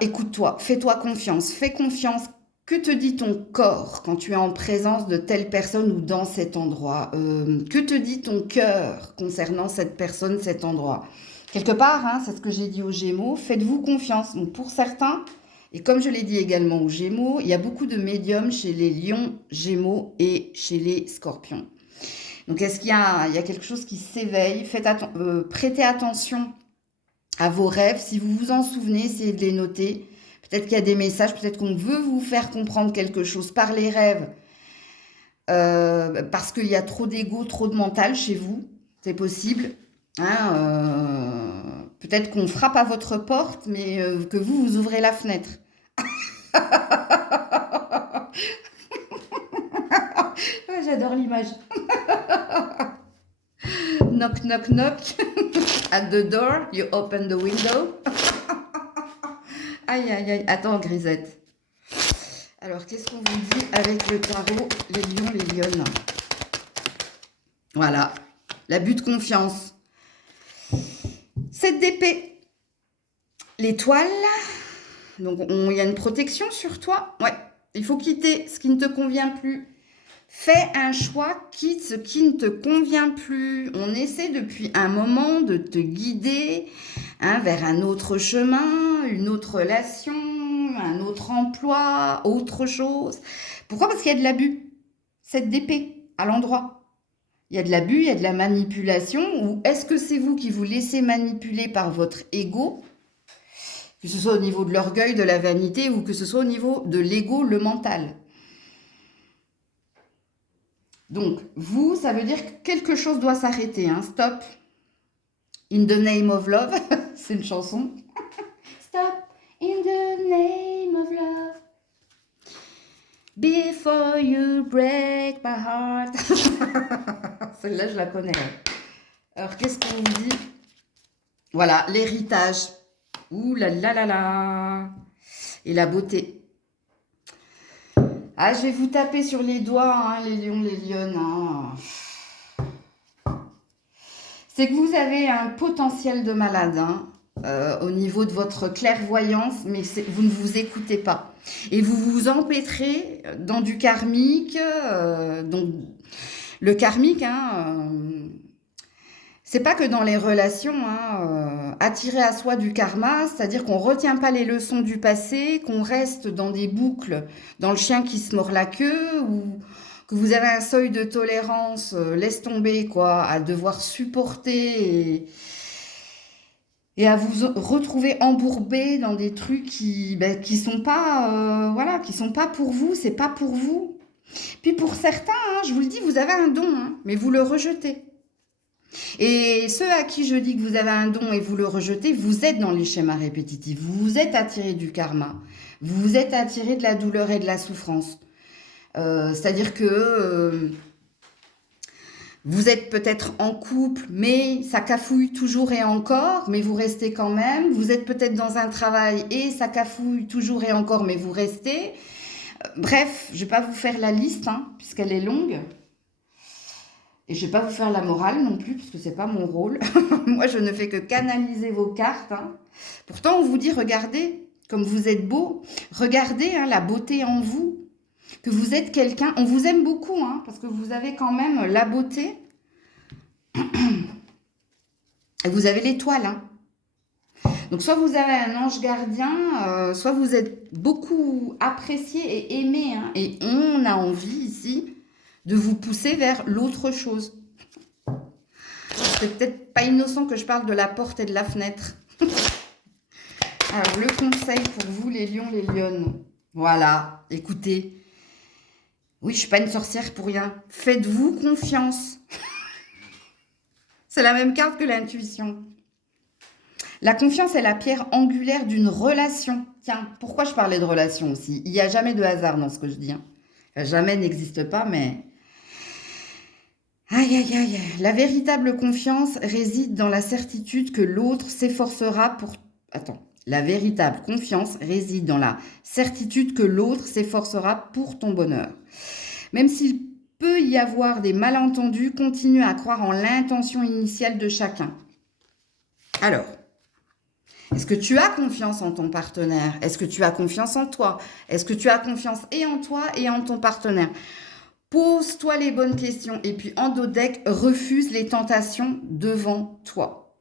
écoute-toi, fais-toi confiance, fais confiance. Que te dit ton corps quand tu es en présence de telle personne ou dans cet endroit? Que te dit ton cœur concernant cette personne, cet endroit? Quelque part, hein, c'est ce que j'ai dit aux Gémeaux, faites-vous confiance. Donc pour certains, et comme je l'ai dit également aux Gémeaux, il y a beaucoup de médiums chez les lions, Gémeaux et chez les scorpions. Donc est-ce qu'il y a quelque chose qui s'éveille? Prêtez attention à vos rêves. Si vous vous en souvenez, essayez de les noter. Peut-être qu'il y a des messages, peut-être qu'on veut vous faire comprendre quelque chose par les rêves, parce qu'il y a trop d'ego, trop de mental chez vous. C'est possible, hein, peut-être qu'on frappe à votre porte, mais que vous ouvrez la fenêtre. Ouais, j'adore l'image. Knock, knock, knock. At the door, you open the window. Aïe, aïe, aïe. Attends, Grisette. Alors, qu'est-ce qu'on vous dit avec le tarot, les lions, les lionnes? Voilà. L'abus de confiance. 7 d'épée. L'étoile. Donc, il y a une protection sur toi. Ouais. Il faut quitter ce qui ne te convient plus. Fais un choix, quitte ce qui ne te convient plus. On essaie depuis un moment de te guider, hein, vers un autre chemin, une autre relation, un autre emploi, autre chose. Pourquoi? Parce qu'il y a de l'abus. 7 d'épée à l'endroit. Il y a de l'abus, il y a de la manipulation. Ou est-ce que c'est vous qui vous laissez manipuler par votre ego, que ce soit au niveau de l'orgueil, de la vanité, ou que ce soit au niveau de l'ego, le mental? Donc, vous, ça veut dire que quelque chose doit s'arrêter, hein. Stop. In the name of love. C'est une chanson. Stop in the name of love. Before you break my heart. Celle-là, je la connais. Alors, qu'est-ce qu'on dit? Voilà, l'héritage. Ouh là là là là. Et la beauté. Ah, je vais vous taper sur les doigts, hein, les lions, les lionnes. Hein. C'est que vous avez un potentiel de malade hein, au niveau de votre clairvoyance, mais vous ne vous écoutez pas. Et vous vous empêtrez dans du karmique. Donc, le karmique, hein, c'est pas que dans les relations, hein, attirer à soi du karma, c'est-à-dire qu'on retient pas les leçons du passé, qu'on reste dans des boucles, dans le chien qui se mord la queue, ou que vous avez un seuil de tolérance, laisse tomber, quoi, à devoir supporter et à vous retrouver embourbé dans des trucs qui sont pas, voilà, qui sont pas pour vous, c'est pas pour vous. Puis pour certains, hein, je vous le dis, vous avez un don, hein, mais vous le rejetez. Et ceux à qui je dis que vous avez un don et vous le rejetez, vous êtes dans les schémas répétitifs. Vous vous êtes attiré du karma. Vous vous êtes attiré de la douleur et de la souffrance. C'est-à-dire que vous êtes peut-être en couple, mais ça cafouille toujours et encore, mais vous restez quand même. Vous êtes peut-être dans un travail et ça cafouille toujours et encore, mais vous restez. Bref, je ne vais pas vous faire la liste, hein, puisqu'elle est longue. Et je ne vais pas vous faire la morale non plus, parce que ce n'est pas mon rôle. Moi, je ne fais que canaliser vos cartes. Hein. Pourtant, on vous dit, regardez, comme vous êtes beau. Regardez hein, la beauté en vous. Que vous êtes quelqu'un. On vous aime beaucoup, hein, parce que vous avez quand même la beauté. Et vous avez l'étoile. Hein. Donc, soit vous avez un ange gardien, soit vous êtes beaucoup apprécié et aimé. Hein, et on a envie ici de vous pousser vers l'autre chose. C'est peut-être pas innocent que je parle de la porte et de la fenêtre. Alors, le conseil pour vous, les lions, les lionnes. Voilà, écoutez. Oui, je suis pas une sorcière pour rien. Faites-vous confiance. C'est la même carte que l'intuition. La confiance est la pierre angulaire d'une relation. Tiens, pourquoi je parlais de relation aussi? Il n'y a jamais de hasard dans ce que je dis. Hein. Jamais n'existe pas, mais... Aïe, aïe, aïe. La véritable confiance réside dans la certitude que l'autre s'efforcera pour... Attends. La véritable confiance réside dans la certitude que l'autre s'efforcera pour ton bonheur. Même s'il peut y avoir des malentendus, continue à croire en l'intention initiale de chacun. Alors, est-ce que tu as confiance en ton partenaire? Est-ce que tu as confiance en toi? Est-ce que tu as confiance et en toi et en ton partenaire? Pose-toi les bonnes questions et puis en dos deck, refuse les tentations devant toi.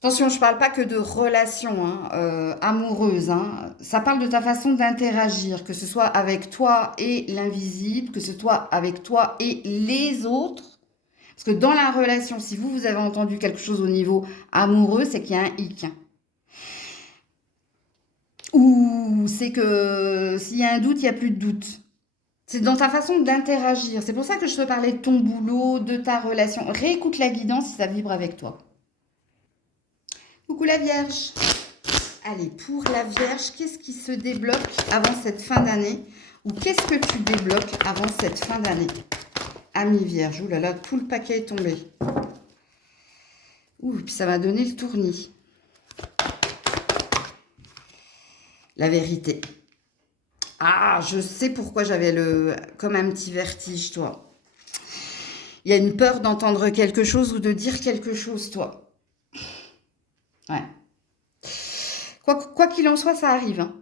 Attention, je ne parle pas que de relations hein, amoureuses. Hein. Ça parle de ta façon d'interagir, que ce soit avec toi et l'invisible, que ce soit avec toi et les autres. Parce que dans la relation, si vous avez entendu quelque chose au niveau amoureux, c'est qu'il y a un hic. Ou c'est que s'il y a un doute, il n'y a plus de doute. C'est dans ta façon d'interagir. C'est pour ça que je te parlais de ton boulot, de ta relation. Réécoute la guidance si ça vibre avec toi. Coucou la Vierge. Allez, pour la Vierge, qu'est-ce qui se débloque avant cette fin d'année? Ou qu'est-ce que tu débloques avant cette fin d'année? Ami Vierge, ouh là là, tout le paquet est tombé. Ouh, puis ça m'a donné le tournis. La vérité. Ah, je sais pourquoi j'avais comme un petit vertige, toi. Il y a une peur d'entendre quelque chose ou de dire quelque chose, toi. Ouais. Quoi qu'il en soit, ça arrive. Hein.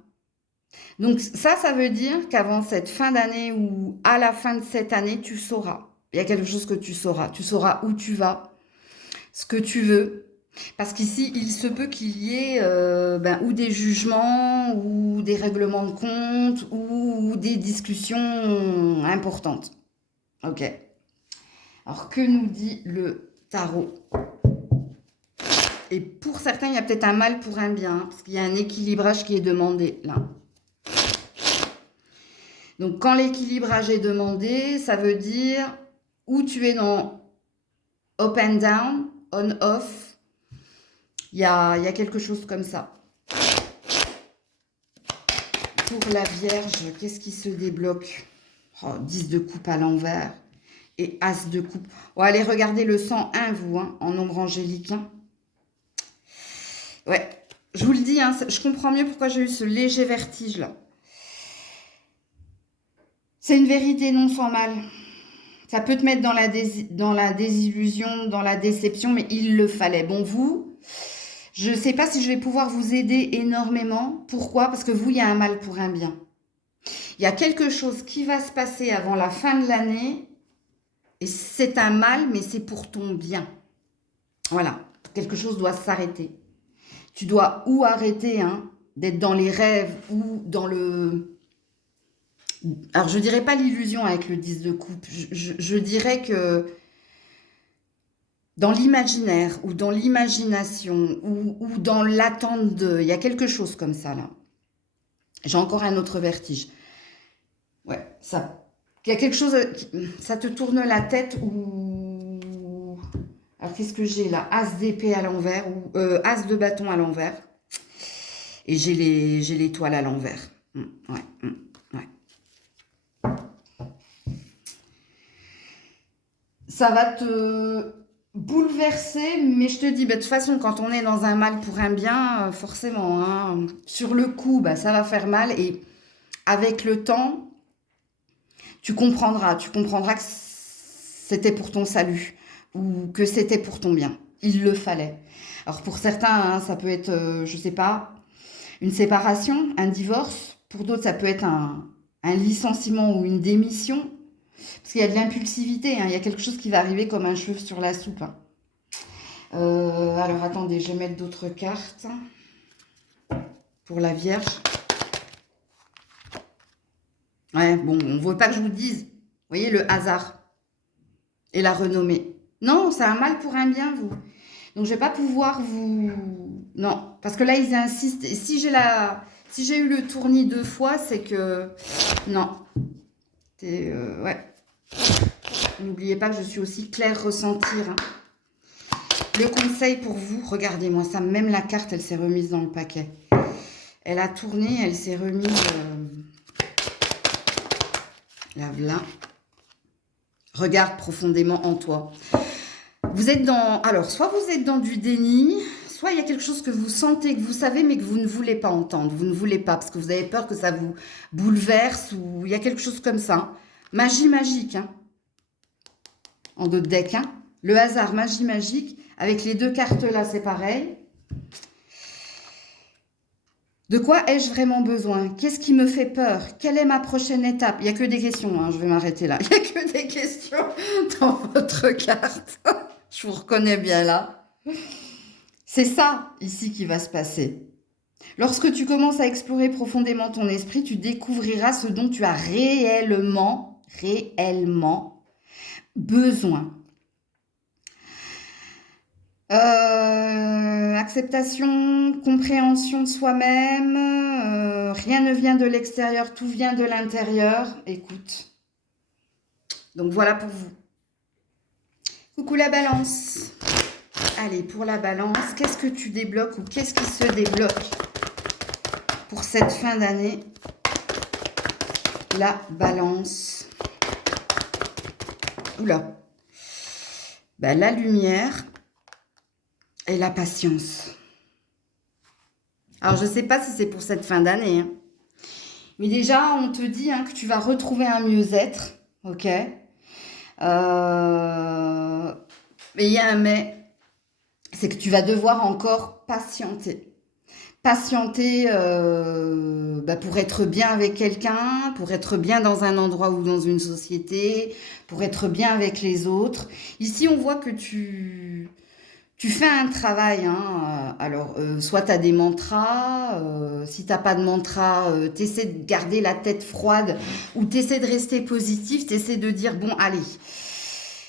Donc ça veut dire qu'avant cette fin d'année ou à la fin de cette année, tu sauras. Il y a quelque chose que tu sauras. Tu sauras où tu vas, ce que tu veux. Parce qu'ici, il se peut qu'il y ait ou des jugements, ou des règlements de compte, ou des discussions importantes. Ok. Alors, que nous dit le tarot? Et pour certains, il y a peut-être un mal pour un bien, hein, parce qu'il y a un équilibrage qui est demandé, là. Donc, quand l'équilibrage est demandé, ça veut dire où tu es dans up and down, on, off. Il y a quelque chose comme ça. pour la Vierge, qu'est-ce qui se débloque? 10 de coupe à l'envers et As de coupe. Oh, allez, regardez le 101, vous, hein, en nombre angélique. Hein. Ouais, je vous le dis, hein, je comprends mieux pourquoi j'ai eu ce léger vertige, là. C'est une vérité non sans mal. Ça peut te mettre dans la désillusion, dans la déception, mais il le fallait. Bon, vous, je ne sais pas si je vais pouvoir vous aider énormément. Pourquoi? Parce que vous, il y a un mal pour un bien. Il y a quelque chose qui va se passer avant la fin de l'année. Et c'est un mal, mais c'est pour ton bien. Voilà. Quelque chose doit s'arrêter. Tu dois ou arrêter hein, d'être dans les rêves ou dans le... Alors, je ne dirais pas l'illusion avec le 10 de coupe. Je dirais que dans l'imaginaire ou dans l'imagination ou dans l'attente de... Il y a quelque chose comme ça, là. J'ai encore un autre vertige. Ouais, ça... Il y a quelque chose... Ça te tourne la tête ou... Alors, qu'est-ce que j'ai là? As d'épée à l'envers ou As de bâton à l'envers. Et j'ai l'étoile à l'envers. Ouais. Ça va te bouleverser, mais je te dis, bah, de toute façon, quand on est dans un mal pour un bien, forcément, hein, sur le coup, bah, ça va faire mal. Et avec le temps, tu comprendras que c'était pour ton salut ou que c'était pour ton bien. Il le fallait. Alors pour certains, hein, ça peut être, je sais pas, une séparation, un divorce. Pour d'autres, ça peut être un licenciement ou une démission. Parce qu'il y a de l'impulsivité, hein. Il y a quelque chose qui va arriver comme un cheveu sur la soupe. Hein. Alors attendez, je vais mettre d'autres cartes pour la Vierge. Ouais, bon, on ne veut pas que je vous dise. Vous voyez, le hasard et la renommée. Non, c'est un mal pour un bien, vous. Donc, je ne vais pas pouvoir vous... Non, parce que là, ils insistent. Et si j'ai eu le tournis 2 fois, c'est que... Non. Ouais. N'oubliez pas que je suis aussi claire ressentir. Hein. Le conseil pour vous, regardez-moi ça, même la carte, elle s'est remise dans le paquet. Elle a tourné, elle s'est remise... Là, voilà. Regarde profondément en toi. Vous êtes dans... Alors, soit vous êtes dans du déni, soit il y a quelque chose que vous sentez, que vous savez, mais que vous ne voulez pas entendre. Vous ne voulez pas, parce que vous avez peur que ça vous bouleverse, ou il y a quelque chose comme ça. Magie magique, hein. En d'autres decks, hein. Le hasard, magie magique. Avec les 2 cartes là, c'est pareil. De quoi ai-je vraiment besoin? Qu'est-ce qui me fait peur? Quelle est ma prochaine étape? Il n'y a que des questions, hein, je vais m'arrêter là. Il n'y a que des questions dans votre carte. Je vous reconnais bien là. C'est ça, ici, qui va se passer. Lorsque tu commences à explorer profondément ton esprit, tu découvriras ce dont tu as réellement besoin. Acceptation, compréhension de soi-même, rien ne vient de l'extérieur, tout vient de l'intérieur. Écoute. Donc voilà pour vous. Coucou la balance. Allez, pour la balance, qu'est-ce que tu débloques ou qu'est-ce qui se débloque pour cette fin d'année? La balance. Oula. Ben, la lumière. Et la patience. Alors, je ne sais pas si c'est pour cette fin d'année. Hein. Mais déjà, on te dit hein, que tu vas retrouver un mieux-être. Ok. Mais il y a un mais. C'est que tu vas devoir encore patienter. Patienter pour être bien avec quelqu'un, pour être bien dans un endroit ou dans une société, pour être bien avec les autres. Ici, on voit que tu fais un travail, hein, alors soit tu as des mantras, si tu n'as pas de mantra, tu essaies de garder la tête froide ou tu essaies de rester positif, tu essaies de dire, bon, allez,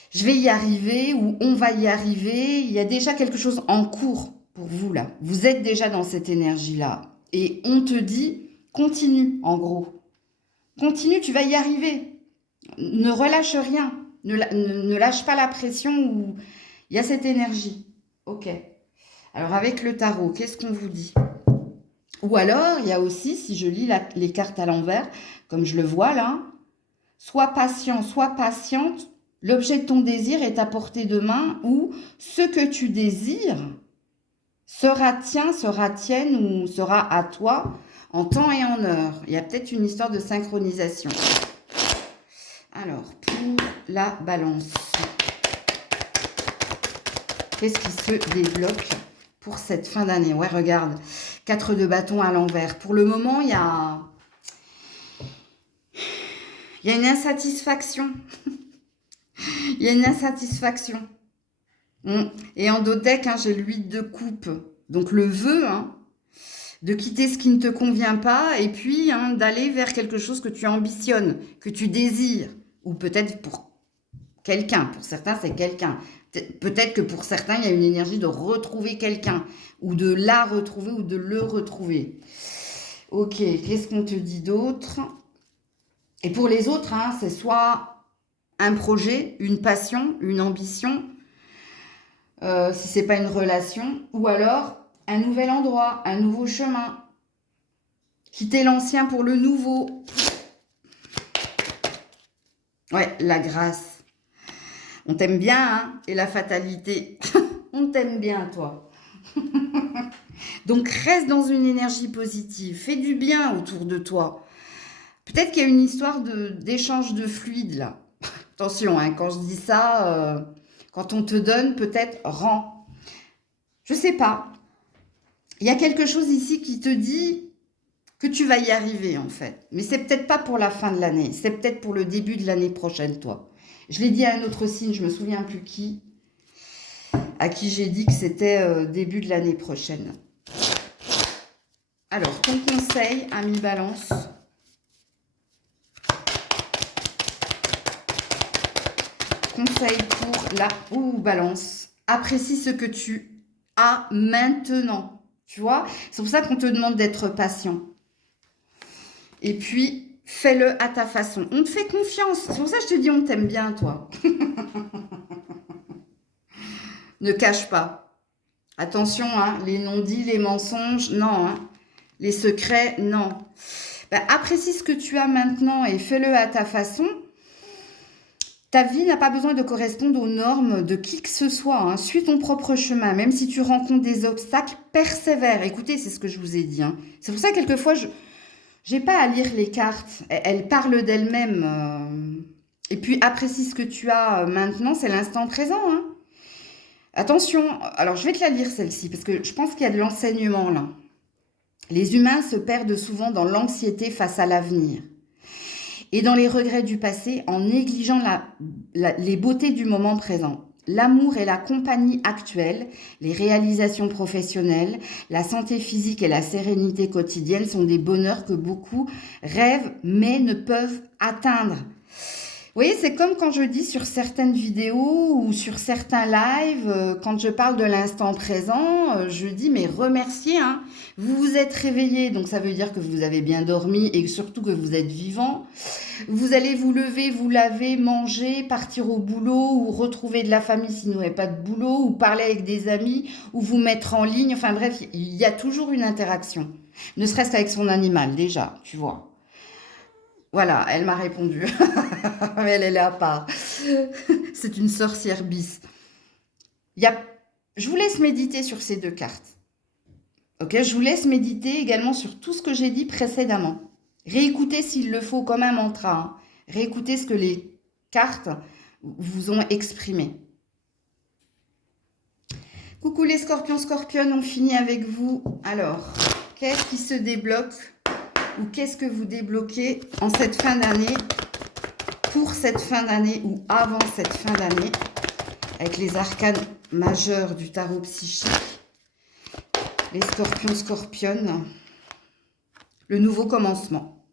je vais y arriver ou on va y arriver. Il y a déjà quelque chose en cours pour vous, là. Vous êtes déjà dans cette énergie-là. Et on te dit, continue, en gros. Continue, tu vas y arriver. Ne relâche rien. Ne lâche pas la pression où il y a cette énergie. Ok. Alors, avec le tarot, qu'est-ce qu'on vous dit? Ou alors, il y a aussi, si je lis les cartes à l'envers, comme je le vois là, sois patient, sois patiente, l'objet de ton désir est à portée de main ou ce que tu désires sera tien, sera tienne ou sera à toi en temps et en heure. Il y a peut-être une histoire de synchronisation. Alors, pour la balance, qu'est-ce qui se débloque pour cette fin d'année? Ouais, regarde, 4 de bâton à l'envers. Pour le moment, il y a une insatisfaction. Il y a une insatisfaction. Et en dodeck, hein, j'ai l'huile de coupe. Donc le vœu, hein, de quitter ce qui ne te convient pas et puis hein, d'aller vers quelque chose que tu ambitionnes, que tu désires. Ou peut-être pour quelqu'un. Pour certains, c'est quelqu'un. Peut-être que pour certains, il y a une énergie de retrouver quelqu'un. Ou de la retrouver ou de le retrouver. Ok, qu'est-ce qu'on te dit d'autre? Et pour les autres, hein, c'est soit un projet, une passion, une ambition, si c'est pas une relation, ou alors un nouvel endroit, un nouveau chemin. Quitter l'ancien pour le nouveau. Ouais, la grâce. On t'aime bien, hein, et la fatalité. On t'aime bien, toi. Donc reste dans une énergie positive. Fais du bien autour de toi. Peut-être qu'il y a une histoire d'échange de fluide là. Attention, hein, quand je dis ça, quand on te donne, peut-être rends. Je sais pas. Il y a quelque chose ici qui te dit que tu vas y arriver en fait. Mais c'est peut-être pas pour la fin de l'année. C'est peut-être pour le début de l'année prochaine, toi. Je l'ai dit à un autre signe, je me souviens plus qui, à qui j'ai dit que c'était début de l'année prochaine. Alors, ton conseil, ami Balance. Conseil pour la Balance. Apprécie ce que tu as maintenant. Tu vois, c'est pour ça qu'on te demande d'être patient. Et puis, fais-le à ta façon. On te fait confiance. C'est pour ça que je te dis, on t'aime bien, toi. Ne cache pas. Attention, hein, les non-dits, les mensonges, non. Hein. Les secrets, non. Ben, apprécie ce que tu as maintenant et fais-le à ta façon. Ta vie n'a pas besoin de correspondre aux normes de qui que ce soit. Hein. Suis ton propre chemin. Même si tu rencontres des obstacles, persévère. Écoutez, c'est ce que je vous ai dit. Hein. C'est pour ça que quelquefois, je n'ai pas à lire les cartes. Elles parlent d'elles-mêmes. Et puis, apprécie ce que tu as maintenant. C'est l'instant présent. Hein. Attention. Alors, je vais te la lire, celle-ci, parce que je pense qu'il y a de l'enseignement là. Les humains se perdent souvent dans l'anxiété face à l'avenir et dans les regrets du passé en négligeant les beautés du moment présent. L'amour et la compagnie actuelle, les réalisations professionnelles, la santé physique et la sérénité quotidienne sont des bonheurs que beaucoup rêvent mais ne peuvent atteindre. Vous voyez, c'est comme quand je dis sur certaines vidéos ou sur certains lives, quand je parle de l'instant présent, je dis mais remerciez, hein. Vous vous êtes réveillé, donc ça veut dire que vous avez bien dormi et surtout que vous êtes vivant. Vous allez vous lever, vous laver, manger, partir au boulot ou retrouver de la famille si vous n'avez pas de boulot ou parler avec des amis ou vous mettre en ligne. Enfin bref, il y a toujours une interaction, ne serait-ce qu'avec son animal déjà, tu vois. Voilà, elle m'a répondu. Elle est à part. C'est une sorcière bis. Je vous laisse méditer sur ces deux cartes. Ok, je vous laisse méditer également sur tout ce que j'ai dit précédemment. Réécoutez s'il le faut comme un mantra. Hein. Réécoutez ce que les cartes vous ont exprimé. Coucou les scorpions, scorpionnes, on finit avec vous. Alors, qu'est-ce qui se débloque ou qu'est-ce que vous débloquez en cette fin d'année, pour cette fin d'année ou avant cette fin d'année, avec les arcanes majeurs du tarot psychique, les scorpions, scorpionnes, le nouveau commencement,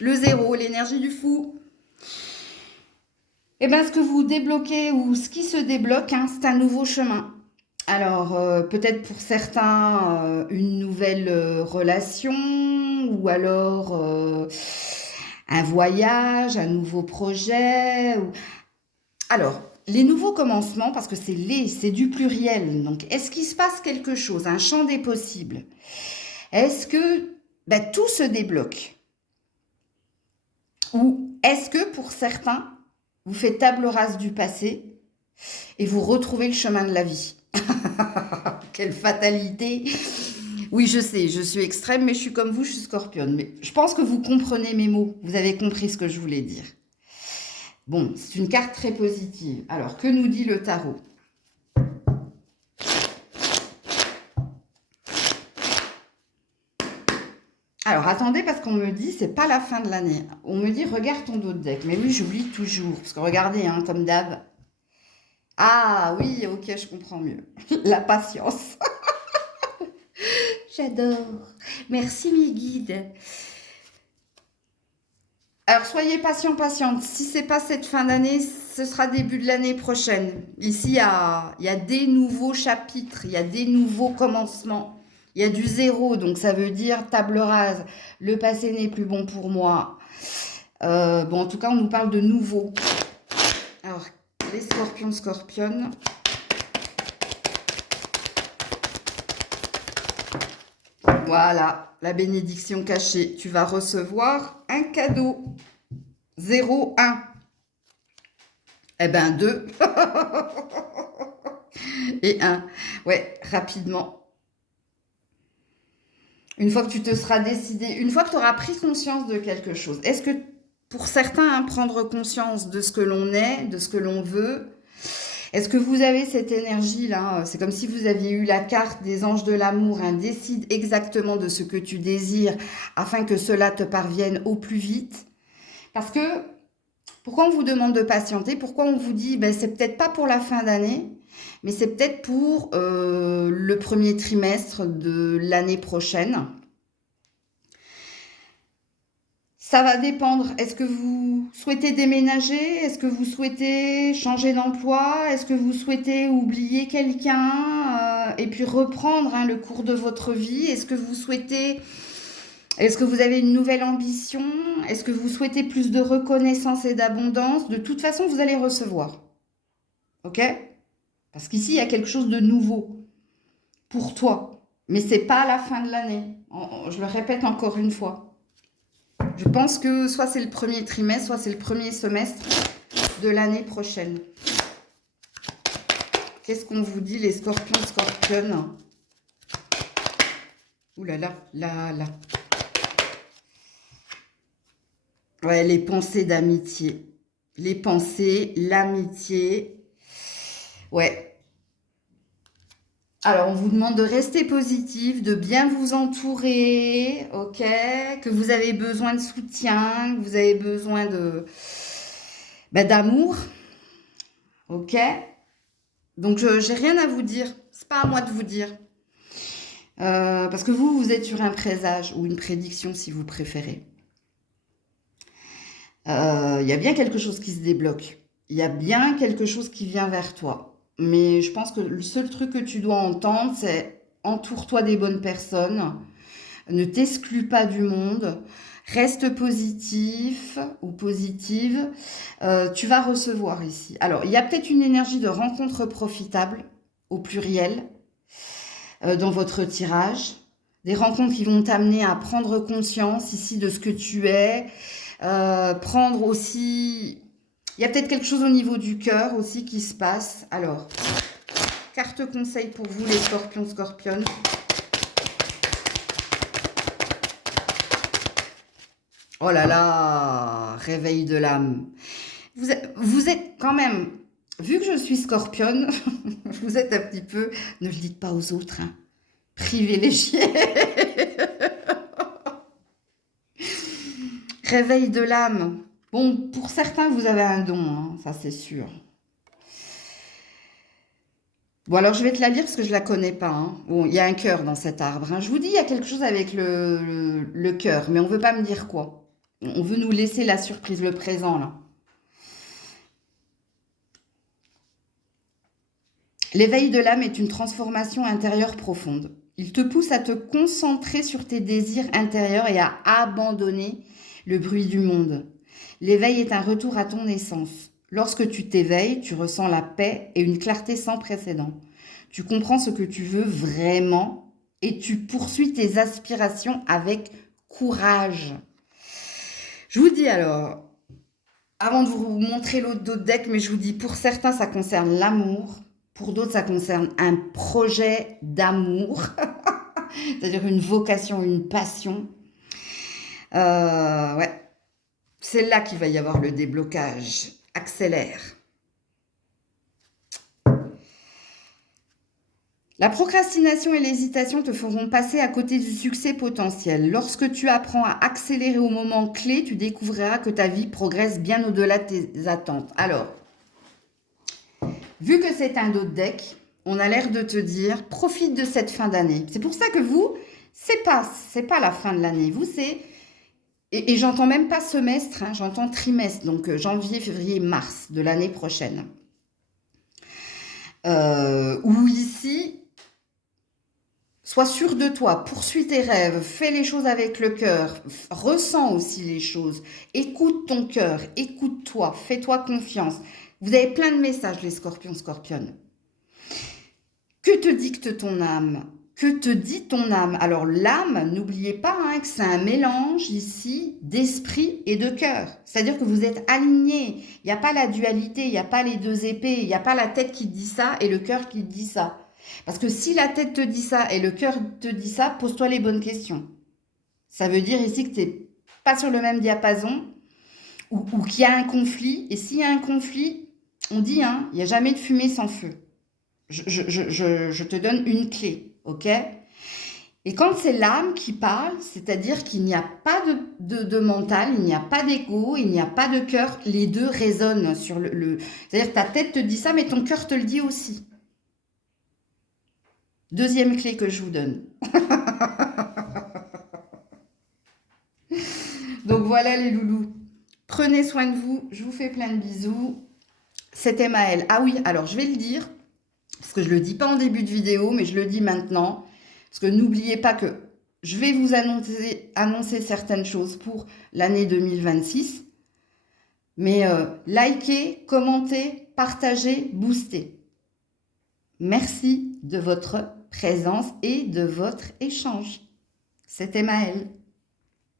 le zéro, l'énergie du fou. Et bien, ce que vous débloquez ou ce qui se débloque, hein, c'est un nouveau chemin. Alors, peut-être pour certains, une nouvelle relation ou alors un voyage, un nouveau projet. Alors, les nouveaux commencements, parce que c'est du pluriel. Donc, est-ce qu'il se passe quelque chose, un champ des possibles? Est-ce que tout se débloque? Ou est-ce que pour certains, vous faites table rase du passé et vous retrouvez le chemin de la vie? Quelle fatalité! Oui, je sais, je suis extrême, mais je suis comme vous, je suis scorpionne. Mais je pense que vous comprenez mes mots, vous avez compris ce que je voulais dire. Bon, c'est une carte très positive. Alors, que nous dit le tarot? Alors, attendez, parce qu'on me dit, c'est pas la fin de l'année. On me dit, regarde ton dos de deck. Mais oui, j'oublie toujours. Parce que regardez, hein, comme d'hab. Ah oui, ok, je comprends mieux. La patience. J'adore. Merci, mes guides. Alors, soyez patient, patiente. Si c'est pas cette fin d'année, ce sera début de l'année prochaine. Ici, il y a des nouveaux chapitres, il y a des nouveaux commencements. Il y a du zéro, donc ça veut dire table rase. Le passé n'est plus bon pour moi. Bon, en tout cas, on nous parle de nouveau. Alors, les scorpions, scorpionnes. Voilà, la bénédiction cachée. Tu vas recevoir un cadeau. 0, 1. Eh ben 2. Et 1. Ouais, rapidement. Une fois que tu te seras décidé, une fois que tu auras pris conscience de quelque chose, est-ce que pour certains, hein, prendre conscience de ce que l'on est, de ce que l'on veut, est-ce que vous avez cette énergie-là? C'est comme si vous aviez eu la carte des anges de l'amour, hein, décide exactement de ce que tu désires afin que cela te parvienne au plus vite. Parce que, pourquoi on vous demande de patienter? Pourquoi on vous dit, c'est peut-être pas pour la fin d'année, mais c'est peut-être pour le premier trimestre de l'année prochaine. Ça va dépendre. Est-ce que vous souhaitez déménager? Est-ce que vous souhaitez changer d'emploi? Est-ce que vous souhaitez oublier quelqu'un et puis reprendre, hein, le cours de votre vie? Est-ce que vous avez une nouvelle ambition? Est-ce que vous souhaitez plus de reconnaissance et d'abondance? De toute façon, vous allez recevoir. Ok? Parce qu'ici, il y a quelque chose de nouveau pour toi. Mais c'est pas à la fin de l'année. Je le répète encore une fois. Je pense que soit c'est le premier trimestre, soit c'est le premier semestre de l'année prochaine. Qu'est-ce qu'on vous dit, les scorpions, scorpionnes? Ouh là là, là là. Ouais, les pensées d'amitié. Les pensées, l'amitié. Ouais. Alors, on vous demande de rester positif, de bien vous entourer, ok? Que vous avez besoin de soutien, que vous avez besoin d'amour, ok? Donc, j'ai rien à vous dire. C'est pas à moi de vous dire. Parce que vous êtes sur un présage ou une prédiction, si vous préférez. Il y a bien quelque chose qui se débloque. Il y a bien quelque chose qui vient vers toi. Mais je pense que le seul truc que tu dois entendre, c'est entoure-toi des bonnes personnes, ne t'exclus pas du monde, reste positif ou positive, tu vas recevoir ici. Alors, il y a peut-être une énergie de rencontre profitable, au pluriel, dans votre tirage. Des rencontres qui vont t'amener à prendre conscience ici de ce que tu es, prendre aussi... Il y a peut-être quelque chose au niveau du cœur aussi qui se passe. Alors, carte conseil pour vous, les scorpions, scorpionnes. Oh là là, réveil de l'âme. Vous êtes quand même, vu que je suis scorpionne, vous êtes un petit peu, ne le dites pas aux autres, hein, privilégié. Réveil de l'âme. Bon, pour certains, vous avez un don, hein, ça c'est sûr. Bon, alors je vais te la lire parce que je la connais pas, hein. Bon, il y a un cœur dans cet arbre, hein. Je vous dis, il y a quelque chose avec le cœur, mais on veut pas me dire quoi. On veut nous laisser la surprise, le présent, là. L'éveil de l'âme est une transformation intérieure profonde. Il te pousse à te concentrer sur tes désirs intérieurs et à abandonner le bruit du monde. L'éveil est un retour à ton essence. Lorsque tu t'éveilles, tu ressens la paix et une clarté sans précédent. Tu comprends ce que tu veux vraiment et tu poursuis tes aspirations avec courage. Je vous dis alors, avant de vous montrer d'autres decks, mais je vous dis, pour certains, ça concerne l'amour. Pour d'autres, ça concerne un projet d'amour, c'est-à-dire une vocation, une passion. Ouais, c'est là qu'il va y avoir le déblocage. Accélère. La procrastination et l'hésitation te feront passer à côté du succès potentiel. Lorsque tu apprends à accélérer au moment clé, tu découvriras que ta vie progresse bien au-delà de tes attentes. Alors, vu que c'est un autre deck, on a l'air de te dire, profite de cette fin d'année. C'est pour ça que vous, c'est pas la fin de l'année. Vous, c'est... Et j'entends même pas semestre, hein, j'entends trimestre, donc janvier, février, mars de l'année prochaine. Ou ici... Sois sûr de toi, poursuis tes rêves, fais les choses avec le cœur, ressens aussi les choses, écoute ton cœur, écoute-toi, fais-toi confiance. Vous avez plein de messages, les scorpions, scorpionnes. Que te dicte ton âme? Que te dit ton âme? Alors l'âme, n'oubliez pas hein, que c'est un mélange ici d'esprit et de cœur. C'est-à-dire que vous êtes alignés. Il n'y a pas la dualité, il n'y a pas les deux épées, il n'y a pas la tête qui dit ça et le cœur qui dit ça. Parce que si la tête te dit ça et le cœur te dit ça, pose-toi les bonnes questions. Ça veut dire ici que tu n'es pas sur le même diapason ou qu'il y a un conflit. Et s'il y a un conflit, on dit, hein, il n'y a jamais de fumée sans feu. Je te donne une clé, ok? Et quand c'est l'âme qui parle, c'est-à-dire qu'il n'y a pas de mental, il n'y a pas d'ego, il n'y a pas de cœur, les deux résonnent sur le... C'est-à-dire que ta tête te dit ça, mais ton cœur te le dit aussi. Deuxième clé que je vous donne. Donc voilà les loulous. Prenez soin de vous. Je vous fais plein de bisous. C'était Maëlle. Ah oui, alors je vais le dire, parce que je ne le dis pas en début de vidéo, mais je le dis maintenant. Parce que n'oubliez pas que je vais vous annoncer certaines choses pour l'année 2026. Mais likez, commentez, partagez, boostez. Merci de votre présence et de votre échange. C'était Maëlle.